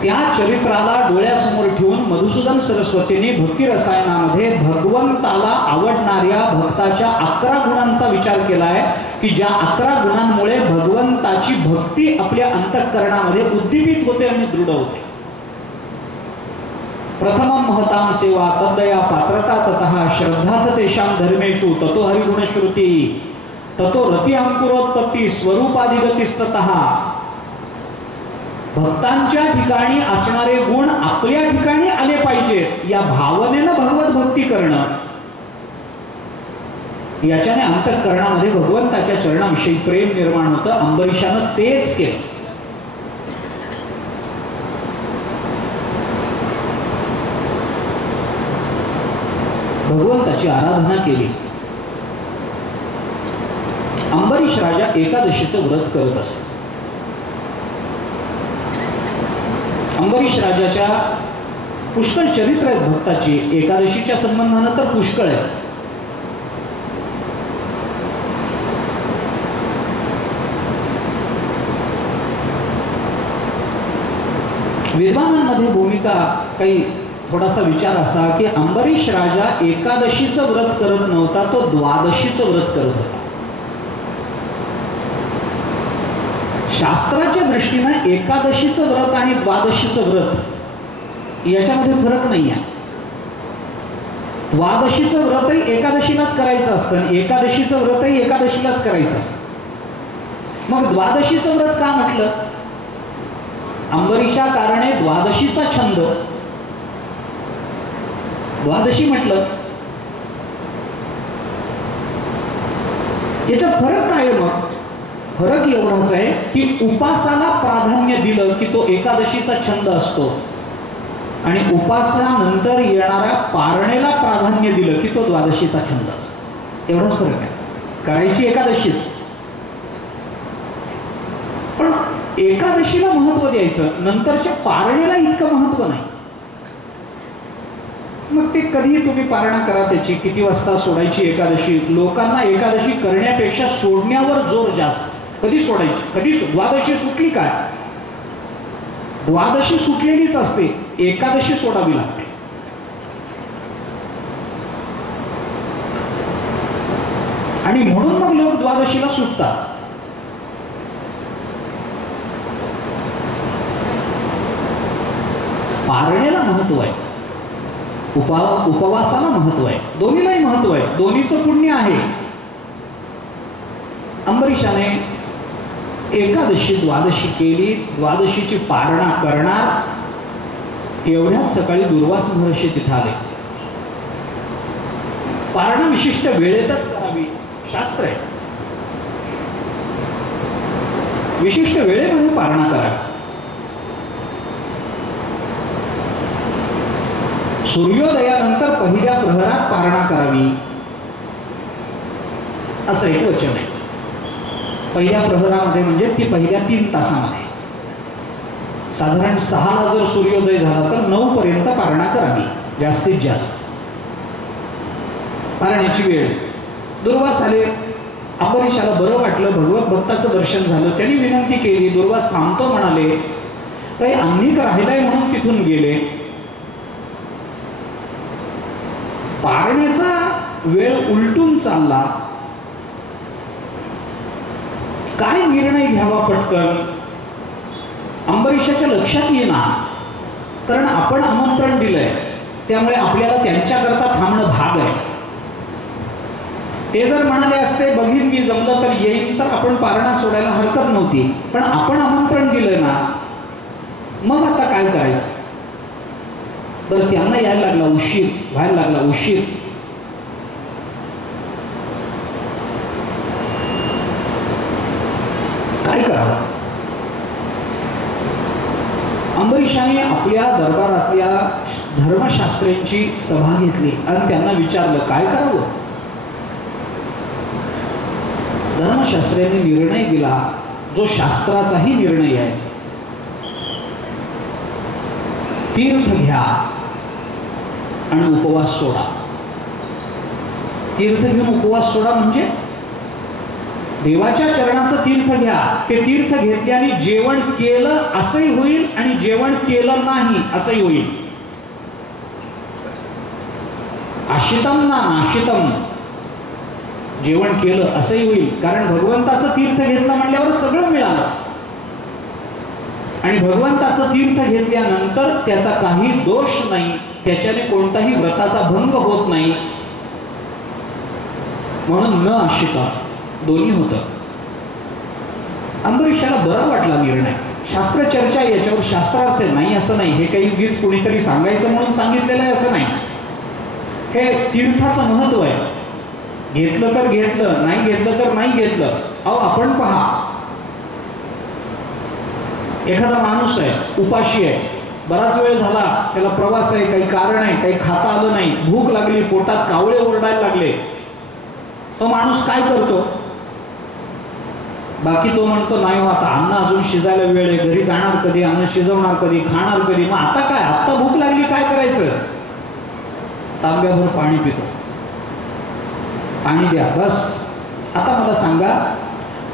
त्या चरित्राला डोळ्यासमोर ठेवून मधुसूदन सरस्वतींनी भक्ती रसायनामध्ये भगवंताला आवडणाऱ्या भक्ताच्या 11 गुणांचा विचार केलाय की ज्या 11 गुणांमुळे भगवंताची भक्ती आपल्या अंतःकरणामध्ये उद्दीपित होते आणि दृढ होते. प्रथमं महतां सेवा तद्दया पात्रता ततः श्रद्धा तेषां धर्मेषु ततो हरिगुणश्रुती ततो रति अंकुरोत्पत्ति स्वरूपाधिगतिस्ततः. भक्तांच्या ठिकाणी असणारे गुण आपल्या ठिकाणी आले पाहिजेत या भावनेनं भगवत भक्ती करणं, याच्याने अंतःकरणामध्ये भगवंताच्या चरणाविषयी प्रेम निर्माण होतं. अंबरीशानं तेच केलं. भगवंताची आराधना केली. अंबरीश राजा एकादशीचं व्रत करत असे. अंबरीश राजाच्या पुष्कळ चरित्र आहेत भक्ताची. एकादशीच्या संबंधानं तर पुष्कळ आहे. विद्वानांमध्ये भूमिका काही थोडासा विचार असा की अंबरीश राजा एकादशीचं व्रत करत नव्हता, तो द्वादशीचं व्रत करत होता. शास्त्राच्या दृष्टीनं एकादशीचं व्रत आणि द्वादशीचं व्रत याच्यामध्ये फरक नाही आहे. द्वादशीचं व्रतही एकादशीलाच करायचं असतं, एकादशीचं व्रतही एकादशीलाच करायचं असतं. मग द्वादशीचं व्रत का म्हटलं? अंबरीशा कारणे द्वादशीचा छंद. द्वादशी म्हटलं. याच्यात फरक काय आहे? मग फरक एवढाच आहे की उपासाला प्राधान्य दिलं की तो एकादशीचा छंद असतो, आणि उपासनानंतर येणाऱ्या पारणेला प्राधान्य दिलं की तो द्वादशीचा छंद असतो. एवढाच फरक आहे. करायची एकादशीच, पण एकादशीला महत्व द्यायचं, नंतरच्या पारणेला इतकं महत्व नाही. मग ते कधी तुम्ही पारणा करा, त्याची किती वाजता सोडायची एकादशी. लोकांना एकादशी करण्यापेक्षा सोडण्यावर जोर जास्त. कधी सोडायची, कधी द्वादशी सुटली काय? द्वादशी सुटलेलीच असते, एकादशी सोडावी लागते. आणि म्हणून मग लोक द्वादशीला सुटतात. पारणेला महत्व आहे, उपवासाला महत्व आहे, दोन्हीलाही महत्व आहे, दोन्हीचं पुण्य आहे. अंबरीशाने एकादशी द्वादशी केली. द्वादशीची पारणा करणार एवढ्याच सकाळी दुर्वास महर्षी तिथे आले. पारणा विशिष्ट वेळेतच करावी, शास्त्र आहे. विशिष्ट वेळेमध्ये पारणा करावी. सूर्योदयानंतर पहिल्या प्रहरात पारणा करावी असं एक वचन आहे. पहिल्या प्रहरामध्ये म्हणजे ती पहिल्या 3 तासामध्ये. साधारण 6ला जर सूर्योदय झाला तर 9 पर्यंत पारणा करावी जास्तीत जास्त. पारण्याची वेळ. दुर्वास आले. अंबरीशाला बरं वाटलं, भगवत भक्ताचं दर्शन झालं. त्यांनी विनंती केली. दुर्वास थांबतो म्हणाले. काही अन्निक राहिलाय म्हणून तिथून गेले. पारण्याचा वेळ उलटून चालला. काय निर्णय घ्यावा पटकन अंबरीशाच्या लक्षात येणार, कारण आपण आमंत्रण दिलंय, त्यामुळे आपल्याला त्यांच्याकरता थांबणं भाग आहे. ते जर म्हणाले असते बघीन मी जमलं तर येईल, तर आपण पारणा सोडायला हरकत नव्हती. पण आपण आमंत्रण दिलंय ना, मग आता काय करायचं? बरं, त्यांना यायला लागला उशीर, व्हायला लागला उशीर. काय करावं? अंबरीशाने आपल्या दरबारातल्या धर्मशास्त्रींची सभा घेतली आणि त्यांना विचारलं काय करावं. धर्मशास्त्र्यांनी निर्णय दिला, जो शास्त्राचाही निर्णय आहे. तीर्थ घ्या आणि उपवास सोडा. तीर्थ घेऊन उपवास सोडा म्हणजे देवाच्या चरणाचं तीर्थ घ्या. ते तीर्थ घेतल्याने जेवण केलं असंही होईल आणि जेवण केलं नाही असंही होईल. आशितम ना नाशितम, जेवण केलं असंही होईल. कारण भगवंताचं तीर्थ घेतलं म्हणल्यावर सगळं मिळालं. आणि भगवंताचं तीर्थ घेतल्यानंतर त्याचा काही दोष नाही, त्याच्याने कोणताही व्रताचा भंग होत नाही. म्हणून न आशिता दोन्ही होतं. अंबरीशाला बरा वाटला निर्णय. शास्त्र चर्चा याच्यावर शास्त्रार्थ नाही असं नाही, हे काही उगीच कोणीतरी सांगायचं म्हणून सांगितलेलं आहे असं नाही. हे तीर्थाचं महत्व आहे. घेतलं तर घेतलं, नाही घेतलं तर नाही घेतलं. अहो आपण पहा, एखादा माणूस आहे, उपाशी आहे, बराच वेळ झाला, त्याला प्रवास आहे, काही कारण आहे, काही खाता आलं नाही, भूक लागली, पोटात कावळे ओरडायला लागले, तो माणूस काय करतो? बाकी तो म्हणतो नाही हो, आता अन्न अजून शिजायला वेळ आहे, घरी जाणार कधी, अन्न शिजवणार कधी, खाणार कधी, मग आता काय, आता भूक लागली, काय करायचं? तांब्याभर पाणी पितो. पाणी द्या बस. आता मला सांगा,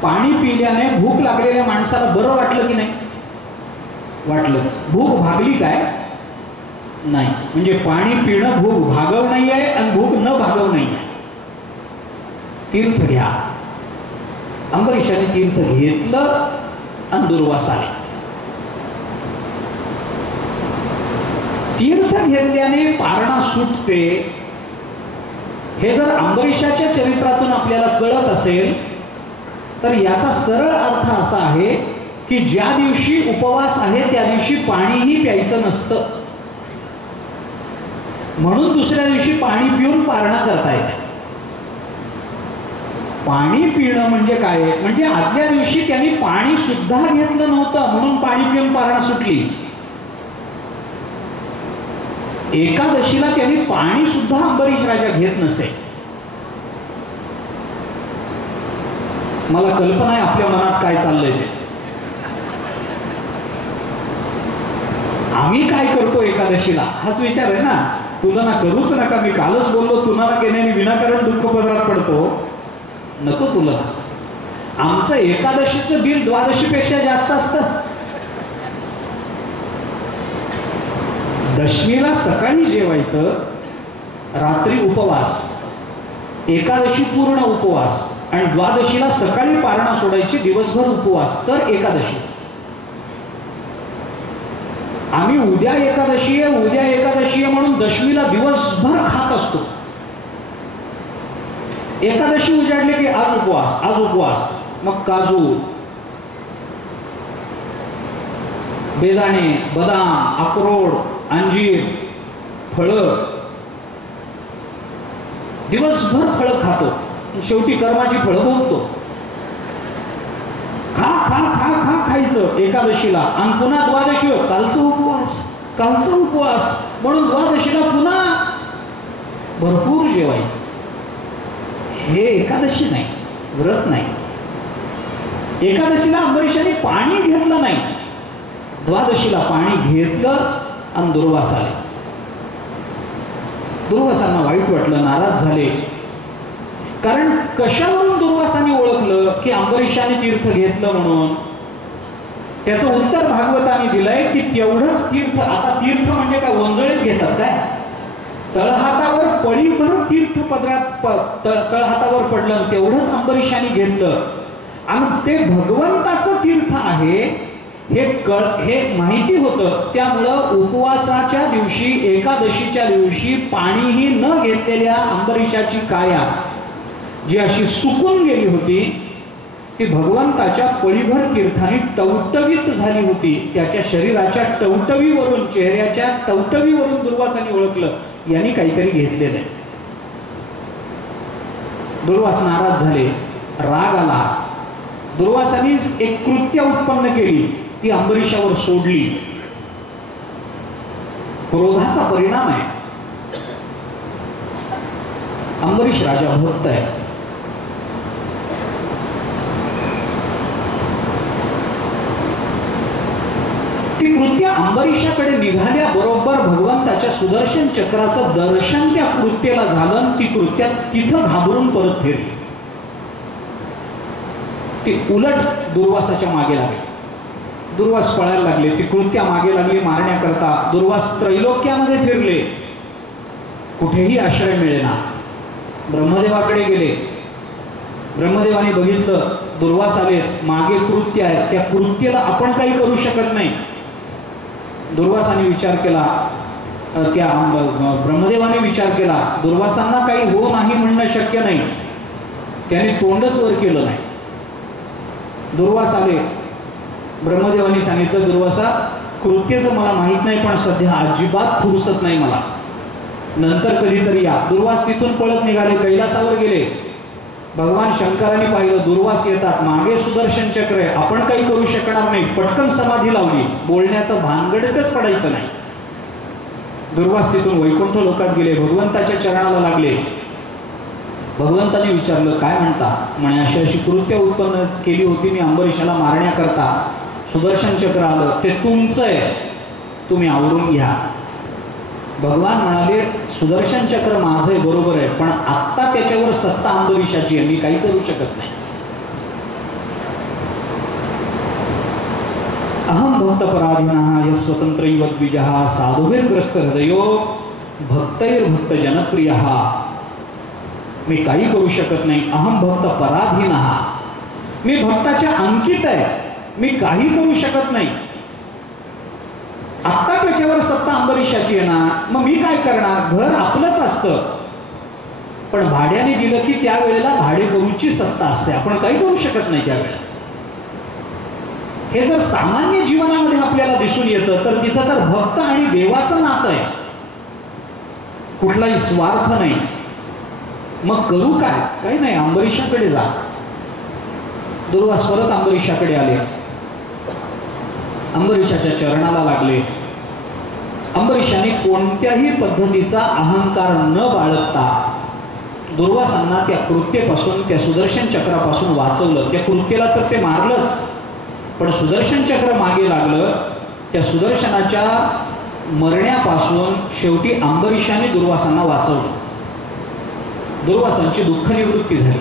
पाणी पिल्याने भूक लागलेल्या माणसाला बरं वाटलं की नाही? वाटलं. भूक भागली काय? नाही. म्हणजे पाणी पिणं भूक भागव नाही आहे आणि भूक न भागव नाही आहे. तीर्थ घ्या. अंबरीशाने तीर्थ घेतलं आणि दुर्वास आले. तीर्थ घेतल्याने पारणा सुटते, हे जर अंबरीशाच्या चरित्रातून आपल्याला कळत असेल तर याचा सरळ अर्थ असा आहे की ज्या दिवशी उपवास आहे त्या दिवशी पाणीही प्यायचं नसतं, म्हणून दुसऱ्या दिवशी पाणी पिऊन पारणा करता येते. पाणी पिणं म्हणजे काय? म्हणजे आदल्या दिवशी त्यांनी पाणी सुद्धा घेतलं नव्हतं म्हणून पाणी पिऊन पारणा सुटली. एकादशीला त्यांनी पाणी सुद्धा अंबरीश राजा घेत नसे. मला कल्पना आहे आपल्या मनात काय चाललंय ते. आम्ही काय करतो एकादशीला हाच विचार आहे ना. तुलना करूच नका. मी कालच बोललो, तुलना केल्याने विनाकारण दुःख पदरात पडतो. नको तुलना. आमचं एकादशीचं बिल द्वादशीपेक्षा जास्त असतं. दशमीला सकाळी जेवायचं, रात्री उपवास, एकादशी पूर्ण उपवास आणि द्वादशीला सकाळी पारणा सोडायची, दिवसभर उपवास, तर एकादशी. आम्ही उद्या एकादशी आहे, उद्या एकादशी आहे म्हणून दशमीला दिवसभर खात असतो. एकादशी उजाडले की आज उपवास, आज उपवास. मग काजू, बेदाणे, बदाम, अक्रोड, अंजीर, फळं, दिवसभर फळं खातो. शेवटी कर्माची फळं भोगतो. खा खा खा खा खायचं एकादशीला आणि पुन्हा द्वादशी कालचा उपवास, कालचा उपवास म्हणून द्वादशीला पुन्हा भरपूर जेवायचं. हे एकादशी नाही, व्रत नाही. एकादशीला अंबरीशाने पाणी घेतलं नाही, द्वादशीला पाणी घेतलं आणि दुर्वास आले. दुर्वासांना वाईट वाटलं, नाराज झाले. कारण कशावरून दुर्वासाने ओळखलं की अंबरीशाने तीर्थ घेतलं म्हणून? त्याचं उत्तर भागवताने दिलंय की तेवढंच तीर्थ. आता तीर्थ म्हणजे काय, वंजळीत घेतात काय? तळहातावर पळीभर तीर्थ पदरात तळहातावर पडलं, तेवढंच अंबरीशाने घेतलं. आणि ते भगवंताचं तीर्थ आहे हे माहिती होतं. त्यामुळं उपवासाच्या दिवशी, एकादशीच्या दिवशी पाणीही न घेतलेल्या अंबरीशाची काया जी अशी सुकून गेली होती, ती भगवंताच्या पळीभर तीर्थाने टवटवीत झाली होती. त्याच्या शरीराच्या टवटवीवरून, चेहऱ्याच्या टवटवीवरून दुर्वासाने ओळखलं, यांनी काहीतरी घेतलेलं आहे. दुर्वास नाराज झाले, राग आला. दुर्वासाने एक कृत्य उत्पन्न केली, ती अंबरीशावर सोडली. क्रोधाचा परिणाम आहे. अंबरीश राजा भक्त आहे. ती कृत्य अंबरीशाकडे निघाल्या बरोबर भगवंताच्या सुदर्शन चक्राचं दर्शन त्या कृत्येला झालं. ती कृत्या तिथं घाबरून परत फिरली. ती उलट दुर्वासाच्या मागे लागली. दुर्वास पळायला लागले, ती कृत्या मागे लागली मारण्याकरता. दुर्वास त्रैलोक्यामध्ये फिरले, कुठेही आश्रय मिळेना. ब्रह्मदेवाकडे गेले. ब्रह्मदेवाने बघितलं दुर्वास आले, मागे कृत्य आहे, त्या कृत्येला आपण काही करू शकत नाही. दुर्वासाने विचार केला, त्या ब्रह्मदेवाने विचार केला, दुर्वासांना काही हो नाही म्हणणं शक्य नाही. त्याने तोंडच वर केलं नाही. दुर्वास आले, ब्रह्मदेवानी सांगितलं, दुर्वासा कृत्यचं मला माहित नाही, पण सध्या अजिबात फुरसत नाही मला, नंतर कधीतरी या. दुर्वास तिथून पळत निघाले, कैलासावर गेले. भगवान शंकरांनी पाहिलं दुर्वास येतात, मागे सुदर्शन चक्र आहे, आपण काही करू शकणार नाही. पटकन समाधी लावली, बोलण्याचं भानगडीतच पडायचं नाही. दुर्वास तिथून वैकुंठ लोकात गेले, भगवंताच्या चरणाला लागले. भगवंताने विचारलं, काय म्हणता? म्हणे अशी अशी कृत्य उत्पन्न केली होती मी अंबरीशाला मारण्याकरता, सुदर्शन चक्र आलं, ते तुमचं आहे, तुम्ही आवरून घ्या. भगवान म्हणाले, सुदर्शन चक्र माझं आहे बरोबर आहे, पण आत्ता त्याच्यावर सत्ता अंबरीशाची आहे, मी काही करू शकत नाही. अहम भक्तपराधीनः यः स्वतंत्रैव द्विजः साधुभिर्ग्रस्त हृदयो भक्तैर्भक्त जनप्रियः. मी काही करू शकत नाही. अहम भक्त पराधीनः, मी भक्ताच्या अंकित आहे, मी काही करू शकत नाही. आत्ता त्याच्यावर सत्ता अंबरीशाची आहे ना, मग मी काय करणार? घर आपलंच असतं, पण भाड्याने दिलं की त्यावेळेला भाडेकरूची सत्ता असते, आपण काही करू शकत नाही त्यावेळेला. हे जर सामान्य जीवनामध्ये आपल्याला दिसून येतं, तर तिथं तर भक्त आणि देवाचं नातं आहे, कुठलाही स्वार्थ नाही. मग करू काय? काही नाही, अंबरीशाकडे जा. दुर्वास परत अंबरीशाकडे आले, अंबरीशाच्या चरणाला लागले. अंबरीशाने कोणत्याही पद्धतीचा अहंकार न बाळगता दुर्वासांना त्या कृत्येपासून, त्या सुदर्शन चक्रापासून वाचवलं. त्या कृत्येला तर ते मारलंच, पण सुदर्शन चक्र मागे लागलं. त्या सुदर्शनाच्या मरण्यापासून शेवटी अंबरीशाने दुर्वासांना वाचवलं. दुर्वासांची दुःख निवृत्ती झाली.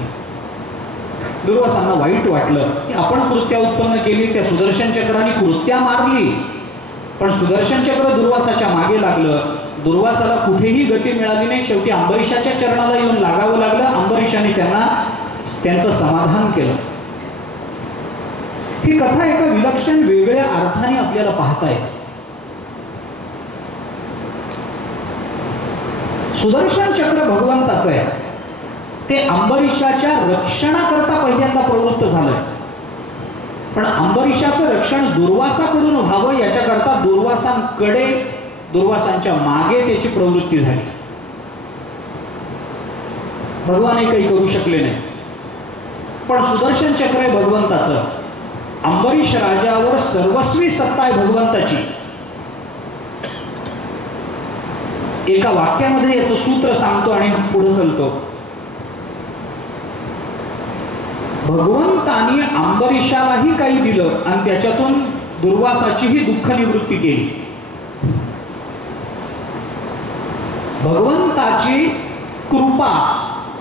दुर्वासांना वाईट वाटलं की आपण कृत्या उत्पन्न केली, त्या सुदर्शन चक्राने कृत्या मारली, पण सुदर्शन चक्र दुर्वासाच्या मागे लागलं. दुर्वासाला कुठेही गती मिळाली नाही, शेवटी अंबरीशाच्या चरणाला येऊन लागावं लागलं. अंबरीशाने त्यांचं समाधान केलं. ही कथा एका विलक्षण वेगळ्या अर्थाने आपल्याला पाहता येते. सुदर्शन चक्र भगवंताचं आहे, ते अंबरीशाच्या रक्षणाकरता पहिल्यांदा प्रवृत्त झालंय, पण अंबरीशाचं रक्षण दुर्वासाकडून व्हावं याच्याकरता दुर्वासांकडे, दुर्वासांच्या मागे त्याची प्रवृत्ती झाली. भगवानही काही करू शकले नाही, पण सुदर्शन चक्र आहे भगवंताचं. अंबरीश राजावर सर्वस्वी सत्ता आहे भगवंताची. एका वाक्यामध्ये याचं सूत्र सांगतो आणि पुढे चलतो. भगवंतानी अंबरीशालाही काही दिलं आणि त्याच्यातून दुर्वासाचीही दुःख निवृत्ती केली. भगवंताची कृपा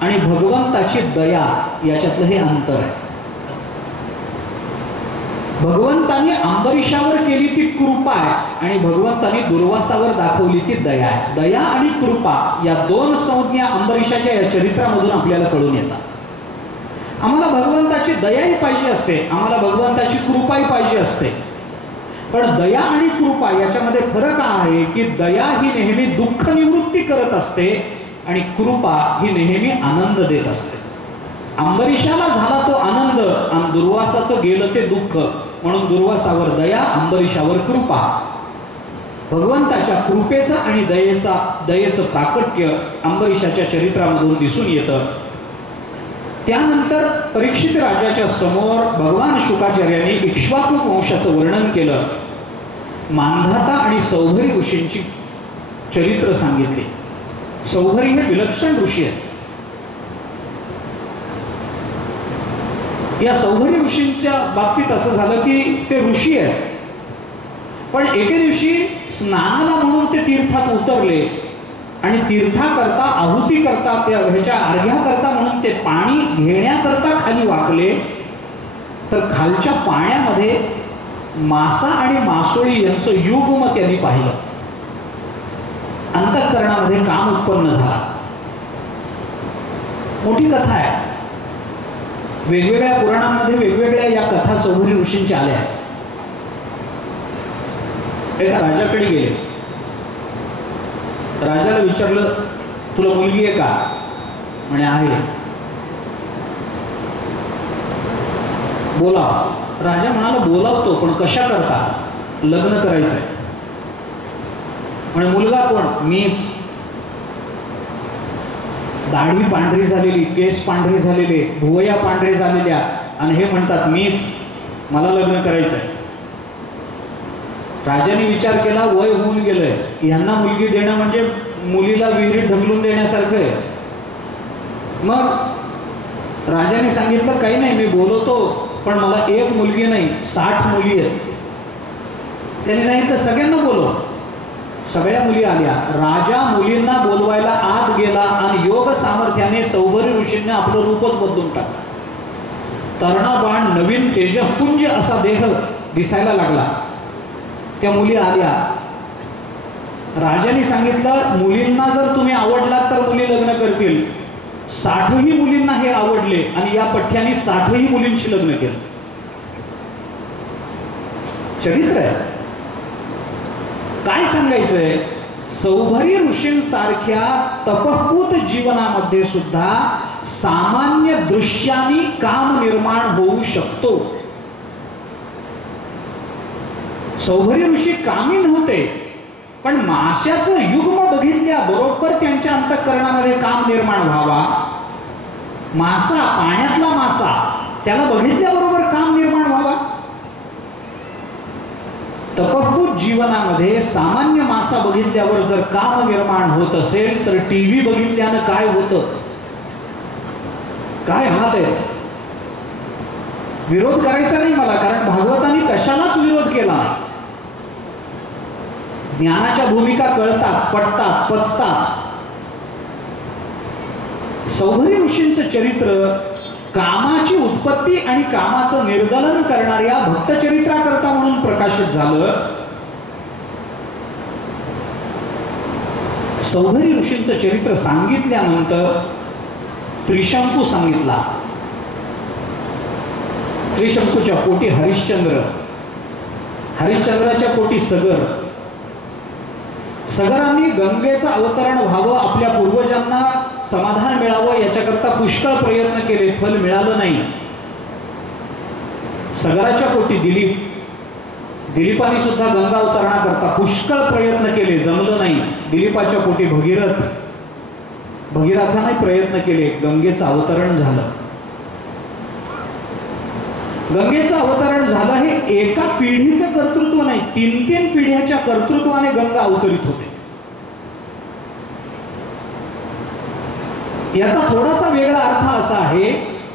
आणि भगवंताची दया याच्यातलं हे अंतर आहे. भगवंतानी अंबरीशावर केली ती कृपा आहे आणि भगवंतानी दुर्वासावर दाखवली ती दया आहे. दया आणि कृपा या दोन संज्ञा अंबरीशाच्या या चरित्रामधून आपल्याला कळून येतात. आम्हाला भगवंताची दयाही पाहिजे असते, आम्हाला भगवंताची कृपाही पाहिजे असते, पण दया आणि कृपा याच्यामध्ये फरक आहे की दया ही नेहमी दुःख निवृत्ती करत असते आणि कृपा ही नेहमी आनंद देत असते. अंबरीशाला झाला तो आनंद आणि दुर्वासाचं गेलं ते दुःख, म्हणून दुर्वासावर दया, अंबरीशावर कृपा. भगवंताच्या कृपेचं आणि दयेचं प्राकट्य अंबरीशाच्या चरित्रामधून दिसून येतं. त्यानंतर परीक्षित राजाच्या समोर भगवान शुकाचार्यांनी इक्ष्वाकू वंशाचं वर्णन केलं. मांधाता आणि सौभरी ऋषींची चरित्र सांगितली. सौभरी हे विलक्षण ऋषी आहेत. या सौभरी ऋषींच्या बाबतीत असं झालं की ते ऋषी आहेत, पण एके दिवशी स्नानाला म्हणून ते तीर्थात उतरले आणि तीर्थाकरता, आहुती करता, त्या ह्याच्या अर्घ्याकरता म्हणून ते पाणी घेण्याकरता खाली वाकले, तर खालच्या पाण्यामध्ये मासा आणि मासोळी यांचं युग्म त्यांनी पाहिलं. अंतःकरणामध्ये काम उत्पन्न झाला. मोठी कथा आहे. वेगवेगळ्या पुराणांमध्ये वेगवेगळ्या या कथा सौभरी ऋषींच्या आल्या आहेत. एका राजाकडे गेले. राजाला विचारलं, तुला मुलगी आहे का? म्हणे आहे. बोला. राजा म्हणाला बोलावतो, पण कशा करता? लग्न करायचंय. म्हणजे मुलगा कोण? मीच. दाढी पांढरी झालेली, केस पांढरे झालेले, भुवया पांढरे झालेल्या, आणि हे म्हणतात मीच, मला लग्न करायचंय. राजाने विचार केला, वय होऊन गेलंय, यांना मुलगी देणं म्हणजे मुलीला विहिरीत ढकलून देण्यासारखं आहे. मग राजाने सांगितलं, काही नाही, मी बोलवतो, पण मला एक मुलगी नाही, 60 मुली आहेत. त्यांनी सांगितलं सगळ्यांना बोलव. सगळ्या मुली आल्या. राजा मुलींना बोलवायला आत गेला आणि योग सामर्थ्याने सौभरी ऋषींनी आपलं रूपच बदलून टाकलं. तरुणाबाण नवीन तेजपुंज असा देह दिसायला लागला. त्या मुली आल्या. राजाने सांगितलं, मुलींना जर तुम्ही आवडलात तर मुली लग्न करतील. 60ही मुलींना हे आवडले आणि या पठ्याने 60ही मुलींशी लग्न केलं. चरित्र आहे. काय सांगायचंय? सौभरी ऋषींसारख्या तपपूत जीवनामध्ये सुद्धा सामान्य दृश्याने काम निर्माण होऊ शकतो. सौभरी ऋषी कामी नव्हते, पण माशाचं युग्म बघितल्याबरोबर त्यांच्या अंतःकरणामध्ये काम निर्माण व्हावा. मासा, पाण्यातला मासा, त्याला बघितल्याबरोबर काम निर्माण व्हावा. तपपूत जीवनामध्ये सामान्य मासा बघितल्यावर जर काम निर्माण होत असेल तर टीव्ही बघितल्यानं काय होतं? काय हात आहे? विरोध करायचा नाही मला, कारण भागवतांनी कशालाच विरोध केला नाही. ज्ञानाच्या भूमिका कळतात, पटतात, पचतात. सौभरी ऋषींचं चरित्र कामाची उत्पत्ती आणि कामाचं निर्दलन करणाऱ्या भक्तचरित्राकरता म्हणून प्रकाशित झालं. सौभरी ऋषींचं चरित्र सांगितल्यानंतर त्रिशंकू सांगितला. त्रिशंकूच्या पोटी हरिश्चंद्र, हरिश्चंद्राच्या पोटी सगर. सगरांनी गंगेचं अवतरण व्हावं, आपल्या पूर्वजांना समाधान मिळावं याच्याकरता पुष्कळ प्रयत्न केले, फल मिळालं नाही. सगराच्या पोटी दिलीप, दिलीपाने सुद्धा गंगा अवतरणाकरता पुष्कळ प्रयत्न केले, जमलं नाही. दिलीपाच्या पोटी भगीरथ, भगीरथाने प्रयत्न केले, गंगेचं अवतरण झालं. गंगेचं अवतरण झालं हे एका पिढीचं कर्तृत्व नाही, 3-3 पिढ्याच्या कर्तृत्वाने गंगा अवतरित होते. याचा थोडासा वेगळा अर्थ असा आहे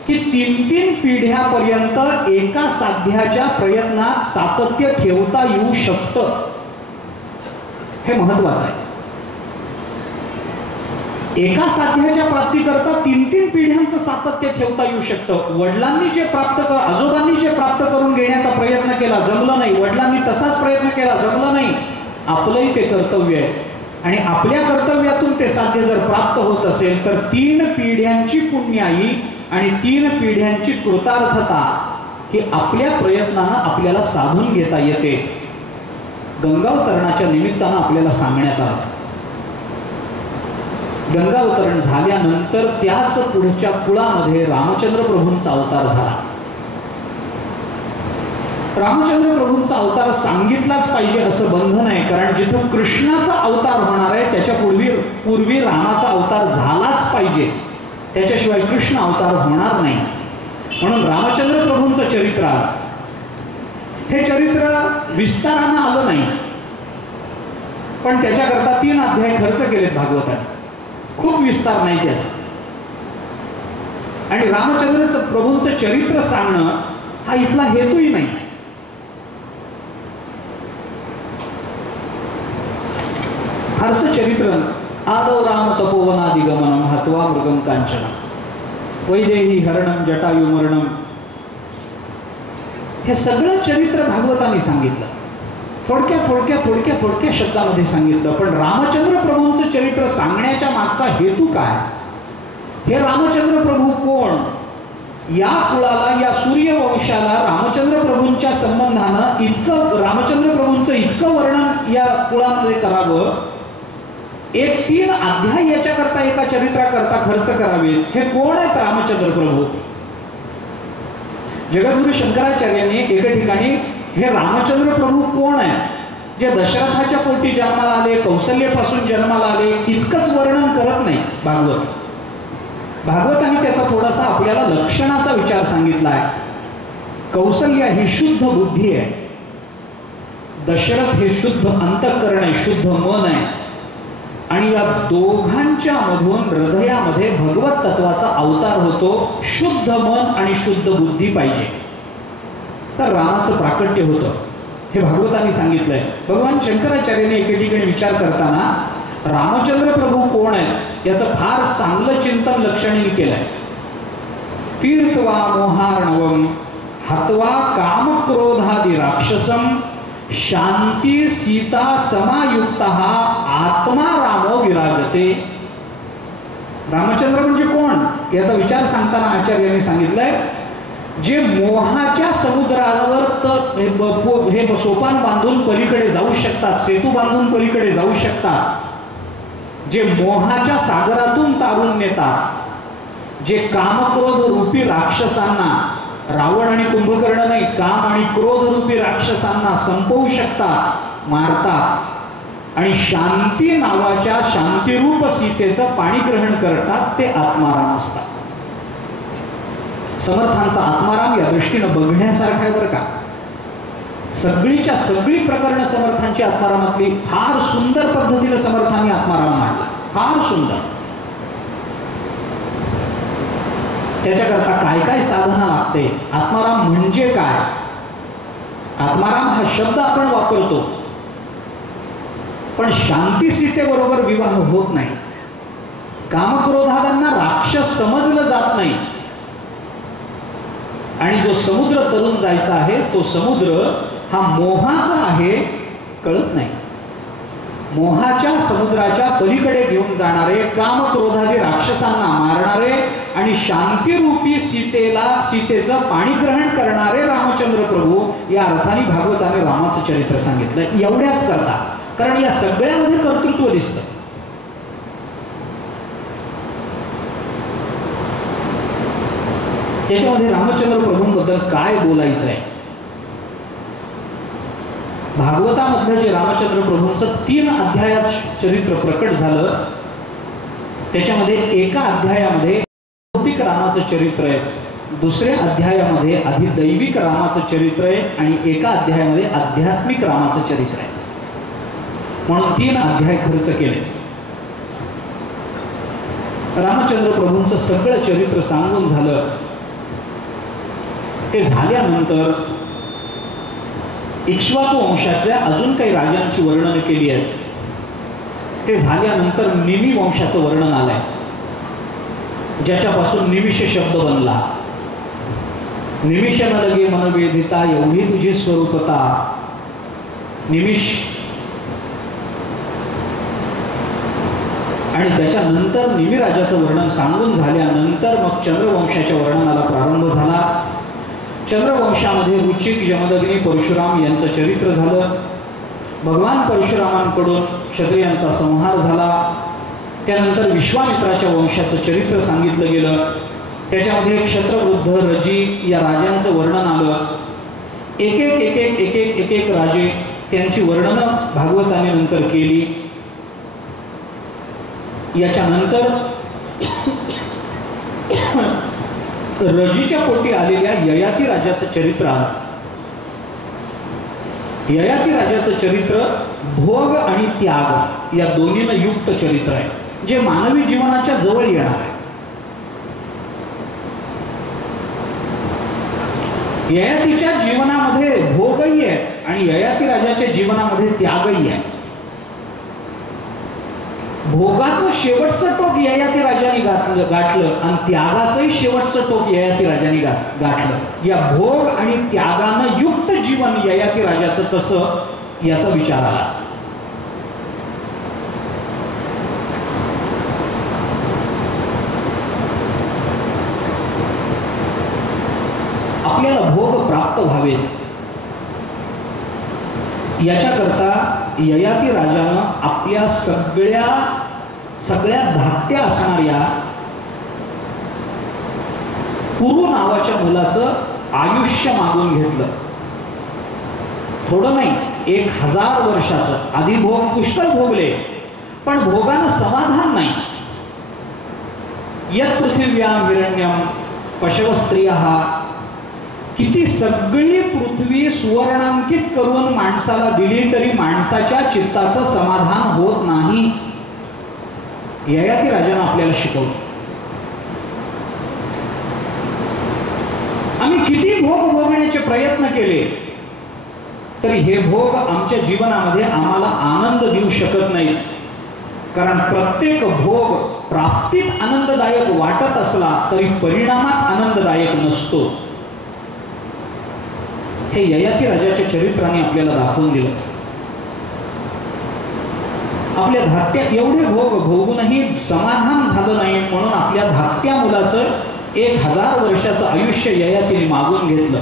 की 3-3 पिढ्यापर्यंत एका साध्याच्या प्रयत्नात सातत्य ठेवता येऊ शकतं. हे महत्वाचं आहे. एका साध्याच्या प्राप्तीकरता 3-3 पिढ्यांचं सातत्य ठेवता येऊ शकतं. वडिलांनी जे आजोबांनी जे प्राप्त करून घेण्याचा प्रयत्न केला, जमलं नाही. वडिलांनी तसाच प्रयत्न केला, जमलं नाही. आपलंही ते कर्तव्य आहे आणि आपल्या कर्तव्यातून ते साध्य जर प्राप्त होत असेल तर 3 पिढ्यांची पुण्याई आणि 3 पिढ्यांची कृतार्थता ही आपल्या प्रयत्नानं आपल्याला साधून घेता येते. गंगावतरणाच्या निमित्तानं आपल्याला सांगण्यात आलं. गंगावतरण झाल्यानंतर त्याच पुढच्या कुळामध्ये रामचंद्र प्रभूंचा अवतार झाला. रामचंद्र प्रभूंचा अवतार सांगितलाच पाहिजे असं बंधन आहे, कारण जिथं कृष्णाचा अवतार होणार आहे त्याच्या पूर्वी रामाचा अवतार झालाच पाहिजे, त्याच्याशिवाय कृष्ण अवतार होणार नाही. म्हणून रामचंद्र प्रभूंचं चरित्र आलं. हे चरित्र विस्तारानं आलं नाही, पण त्याच्याकरता 3 अध्याय खर्च केलेत भागवताने. खूप विस्तार नाही त्याचा. आणि रामचंद्र प्रभूंचं चरित्र सांगणं हा इथला हेतूही नाही. फारसं चरित्र आदौ राम तपोवनादिगमनम हत्वा मृगम कांचन वैदेही हरणम जटायु मरणम, हे सगळं चरित्र भागवतांनी सांगितलं. थोडक्या शब्दामध्ये सांगितलं. पण रामचंद्र प्रभूंचं चरित्र सांगण्याच्या मागचा हेतू काय? हे रामचंद्र प्रभू कोण? या कुळाला, या सूर्यवंशाला रामचंद्र प्रभूंच्या संबंधानं रामचंद्र प्रभूंचं इतकं वर्णन या कुळामध्ये करावं, एक 3 अध्याय याच्याकरता एका चरित्राकरता खर्च करावे. हे कोण आहेत रामचंद्र प्रभू? जगद्गुरु शंकराचार्यांनी एका ठिकाणी हे रामचंद्र प्रभू कोण आहे, जे दशरथाच्या पोटी जन्माला आले, कौशल्यापासून जन्माला आले, इतकंच वर्णन करत नाही भागवताने त्याचा थोडासा आपल्याला लक्षणाचा विचार सांगितला आहे. कौशल्य ही शुद्ध बुद्धी आहे, दशरथ हे शुद्ध अंतःकरण आहे, शुद्ध मन आहे, आणि या दोघांच्या मधून हृदयामध्ये भगवत तत्वाचा अवतार होतो. शुद्ध मन आणि शुद्ध बुद्धी पाहिजे तर रामाचं प्राकट्य होतं, हे भागवतांनी सांगितलंय. भगवान शंकराचार्याने एके ठिकाणी विचार करताना रामचंद्र प्रभू कोण आहे याचं फार चांगलं चिंतन लक्षणीय केलंय. तीर्थवा मोहार्णवम हत्वा कामक्रोधादि राक्षसम शांती सीता समायुक्त आत्मा रामो विराजते. रामचंद्र म्हणजे कोण याचा विचार सांगताना आचार्यांनी सांगितलंय, जे मोहाच्या समुद्रावर हे सोपान बांधून पलीकडे जाऊ शकतात, सेतू बांधून पलीकडे जाऊ शकतात, जे मोहाच्या सागरातून तारून नेतात, जे कामक्रोध रूपी राक्षसांना, रावण आणि कुंभकर्ण नाही, काम आणि क्रोध रूपी राक्षसांना संपवू शकतात, मारतात, आणि शांती नावाच्या शांतीरूप सीतेचं पाणी ग्रहण करतात, ते आत्माराम असतात. समर्थांचा आत्माराम या दृष्टीनं बघण्यासारखा आहे बरं का. सगळीच्या सगळी प्रकरण समर्थांची आत्मारामातली फार सुंदर पद्धतीने समर्थांनी आत्माराम मांडला, फार सुंदर. त्याच्याकरता काय काय साधना लागते, आत्माराम म्हणजे काय. आत्माराम हा शब्द आपण वापरतो, पण शांती सीतेबरोबर विवाह होत नाही. कामक्रोधादांना राक्षस समजलं जात नाही, आणि जो समुद्र तरून जायचा आहे तो समुद्र हा मोहाचा आहे कळत नाही. मोहाच्या समुद्राच्या पलीकडे घेऊन जाणारे, कामक्रोधादी राक्षसांना मारणारे आणि शांतीरूपी सीतेचं पाणी ग्रहण करणारे रामचंद्र प्रभू, या अर्थाने भागवताने रामाचं चरित्र सांगितलं. एवढ्याच करता, कारण या सगळ्यामध्ये कर्तृत्व दिसतं. त्याच्यामध्ये रामचंद्र प्रभूंबद्दल काय बोलायचं आहे. भागवतामधलं जे रामचंद्र प्रभूंचं 3 अध्यायात चरित्र प्रकट झालं, त्याच्यामध्ये एका अध्यायामध्ये भौतिक रामाचं चरित्र आहे, दुसऱ्या अध्यायामध्ये अधिदैविक रामाचं चरित्र आहे, आणि एका अध्यायामध्ये आध्यात्मिक रामाचं चरित्र आहे. म्हणून 3 अध्याय खर्च केले. रामचंद्र प्रभूंचं सगळं चरित्र सांगून झालं. ते झाल्यानंतर इक्ष्वाकू वंशातल्या अजून काही राजांची वर्णन केली आहेत. ते झाल्यानंतर निमी वंशाचं वर्णन आलंय, ज्याच्यापासून निमिष शब्द बनला. निमिष न लगे मन वेदिता एवढी तुझी स्वरूपता. निमिष, आणि त्याच्यानंतर निमी राजाचं वर्णन सांगून झाल्यानंतर मग चंद्रवंशाच्या वर्णनाला प्रारंभ झाला. चंद्रवंशामध्ये रुचिक, यमदग्नी, परशुराम यांचं चरित्र झालं. भगवान परशुरामांकडून क्षत्रियांचा संहार झाला. त्यानंतर विश्वामित्राच्या वंशाचं चरित्र सांगितलं गेलं. त्याच्यामध्ये क्षत्रवृद्ध, रजी या राजांचं वर्णन आलं. एक एक राजे, त्यांची वर्णनं भागवताने नंतर केली. याच्यानंतर रजीच्या पोटी आलेल्या ययाती राजाचं चरित्र आलं. ययाती राजाचं चरित्र भोग आणि त्याग या दोन्हीनं युक्त चरित्र आहे, जे मानवी जीवनाच्या जवळ येणार आहे. ययातीच्या जीवनामध्ये भोगही आहे आणि ययाती राजाच्या जीवनामध्ये त्यागही आहे. भोगाचं शेवटचं टोक ययाती राजाने गाठलं आणि त्यागाचंही शेवटचं टोक ययाती राजाने गाठलं. या भोग आणि त्यागानं युक्त जीवन ययाती राजाचं कसं याचा विचार आला. आपल्याला भोग प्राप्त व्हावेत याच्याकरता ययाती राजानं आपल्या सगळ्या धाकट्या असणाऱ्या पुरु नावाच्या मुलाचं आयुष्य मागून घेतलं. थोडं नाही, 1000 वर्षाचं. आधी भोग पुष्कळ भोगले, पण भोगानं समाधान नाही. यत् पृथिव्यां हिरण्यम पशव स्त्रियः, किती सगळी पृथ्वी सुवर्णांकित करून माणसाला दिली तरी माणसाच्या चित्ताचं समाधान होत नाही. ययाती राजानं आपल्याला शिकवलं. आम्ही किती भोग भोगण्याचे प्रयत्न केले तरी हे भोग आमच्या जीवनामध्ये आम्हाला आनंद देऊ शकत नाही. कारण प्रत्येक भोग प्राप्तीत आनंददायक वाटत असला तरी परिणामात आनंददायक नसतो. हे ययाती राजाच्या चरित्राने आपल्याला दाखवून दिलं. आपल्या धाकट्या एवढे भोग भोगूनही समाधान झालं नाही, म्हणून आपल्या धाकट्या मुलाचं 1000 वर्षाचं आयुष्य ययातीने मागून घेतलं.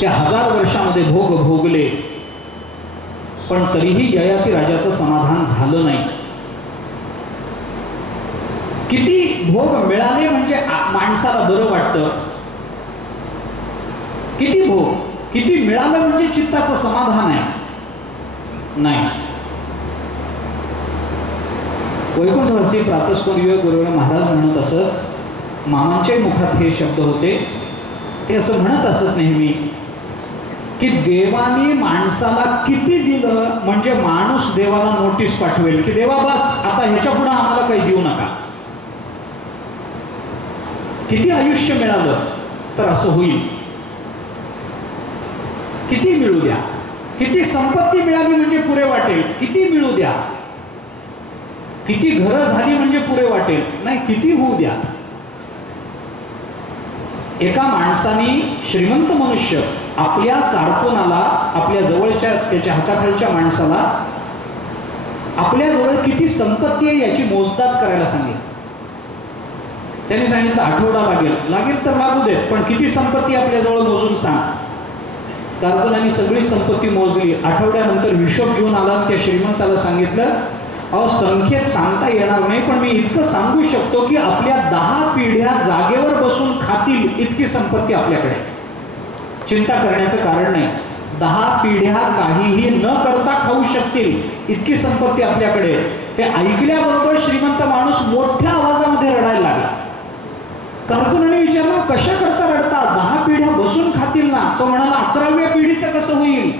त्या 1000 वर्षामध्ये भोग भोगले, पण तरीही ययाती राजाचं समाधान झालं नाही. किती भोग मिळाले म्हणजे माणसाला बरं वाटतं, किती भोग किती मिळालं म्हणजे चित्ताचं समाधान आहे नाही. वैकुंठवासी प्रातस्मरण विवेक गुरुदेव महाराज म्हणत असत, मामांच्या मुखात हे शब्द होते. ते असं म्हणत असत नेहमी की देवाने माणसाला किती दिलं म्हणजे माणूस देवाला नोटीस पाठवेल की देवा बस आता ह्याच्या पुढे आम्हाला काही देऊ नका. किती आयुष्य मिळालं तर असं होईल, किती मिळू द्या, किती संपत्ती मिळाली म्हणजे पुरे वाटेल, किती मिळू द्या, किती घरं झाली म्हणजे पुरे वाटेल, नाही किती होऊ द्या. एका माणसाने, श्रीमंत मनुष्य आपल्या कारकुनाला, आपल्या जवळच्या त्याच्या हाताखालच्या माणसाला आपल्या जवळ किती संपत्ती आहे याची मोजदाद करायला सांगितलं. त्यांनी सांगितलं आठवडा लागेल तर लागू देत, पण किती संपत्ती आपल्या जवळ मोजून सांग. कारकुनाने सगळी संपत्ती मोजली. आठवड्यानंतर हिशोब घेऊन आला. त्या श्रीमंताला सांगितलं, अहो संख्येत सांगता येणार नाही, पण मी इतकं सांगू शकतो की आपल्या 10 पिढ्या जागेवर बसून खातील इतकी संपत्ती आपल्याकडे. चिंता करण्याचं कारण नाही. 10 पिढ्या काहीही न करता खाऊ शकतील इतकी संपत्ती आपल्याकडे. हे ऐकल्याबरोबर श्रीमंत माणूस मोठ्या आवाजामध्ये रडायला लागला. कारकुनाने विचारलं, कशा करता रडता? 10 पिढ्या बसून खातील ना. तो म्हणाला, 11व्या पिढीचं कसं होईल?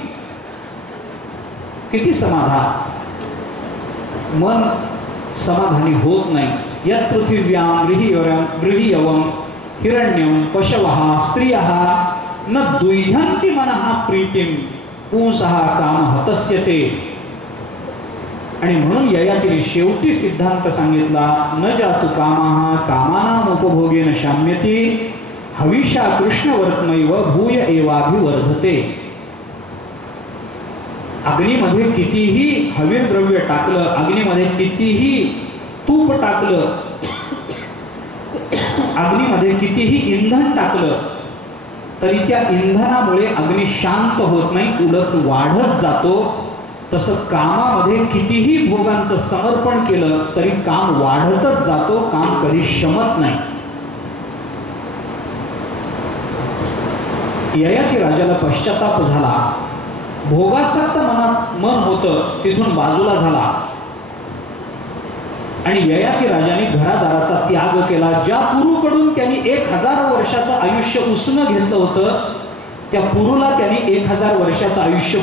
किती समाधान. मन समाधानी होत नाही. यत् पृथिव्यां गृहीयवं हिरण्यं पशवः स्त्रियः न दुह्यन्ति मनः प्रीतिं पुंसः कामः तस्यते. आणि म्हणून ययातीने शेवटी सिद्धांत सांगितला, न जातु कामः कामानां उपभोगेन शाम्यति हविषा कृष्णवर्त्मैव भूय एवाभिवर्धते. अग्नीमध्ये कितीही हवीर द्रव्य टाकलं, अग्नीमध्ये कितीही तूप टाकलं, अग्नीमध्ये कितीही इंधन टाकलं तरी त्या इंधनामुळे अग्नी शांत होत नाही, उलट वाढत जातो. तसं कामामध्ये कितीही भोगांचं समर्पण केलं तरी काम वाढतच जातो, काम कधी शमत नाही. ययाती राजाला पश्चाताप झाला. भोगासक्त मनात मन होतं तिथून बाजूला झाला आणि ययाती राजाने घरादाराचा त्याग केला. ज्या पुरुकडून त्यांनी 1000 वर्षाचं आयुष्य उसनं घेतलं होतं त्या पुरुला त्यांनी 1000 वर्षाचं आयुष्य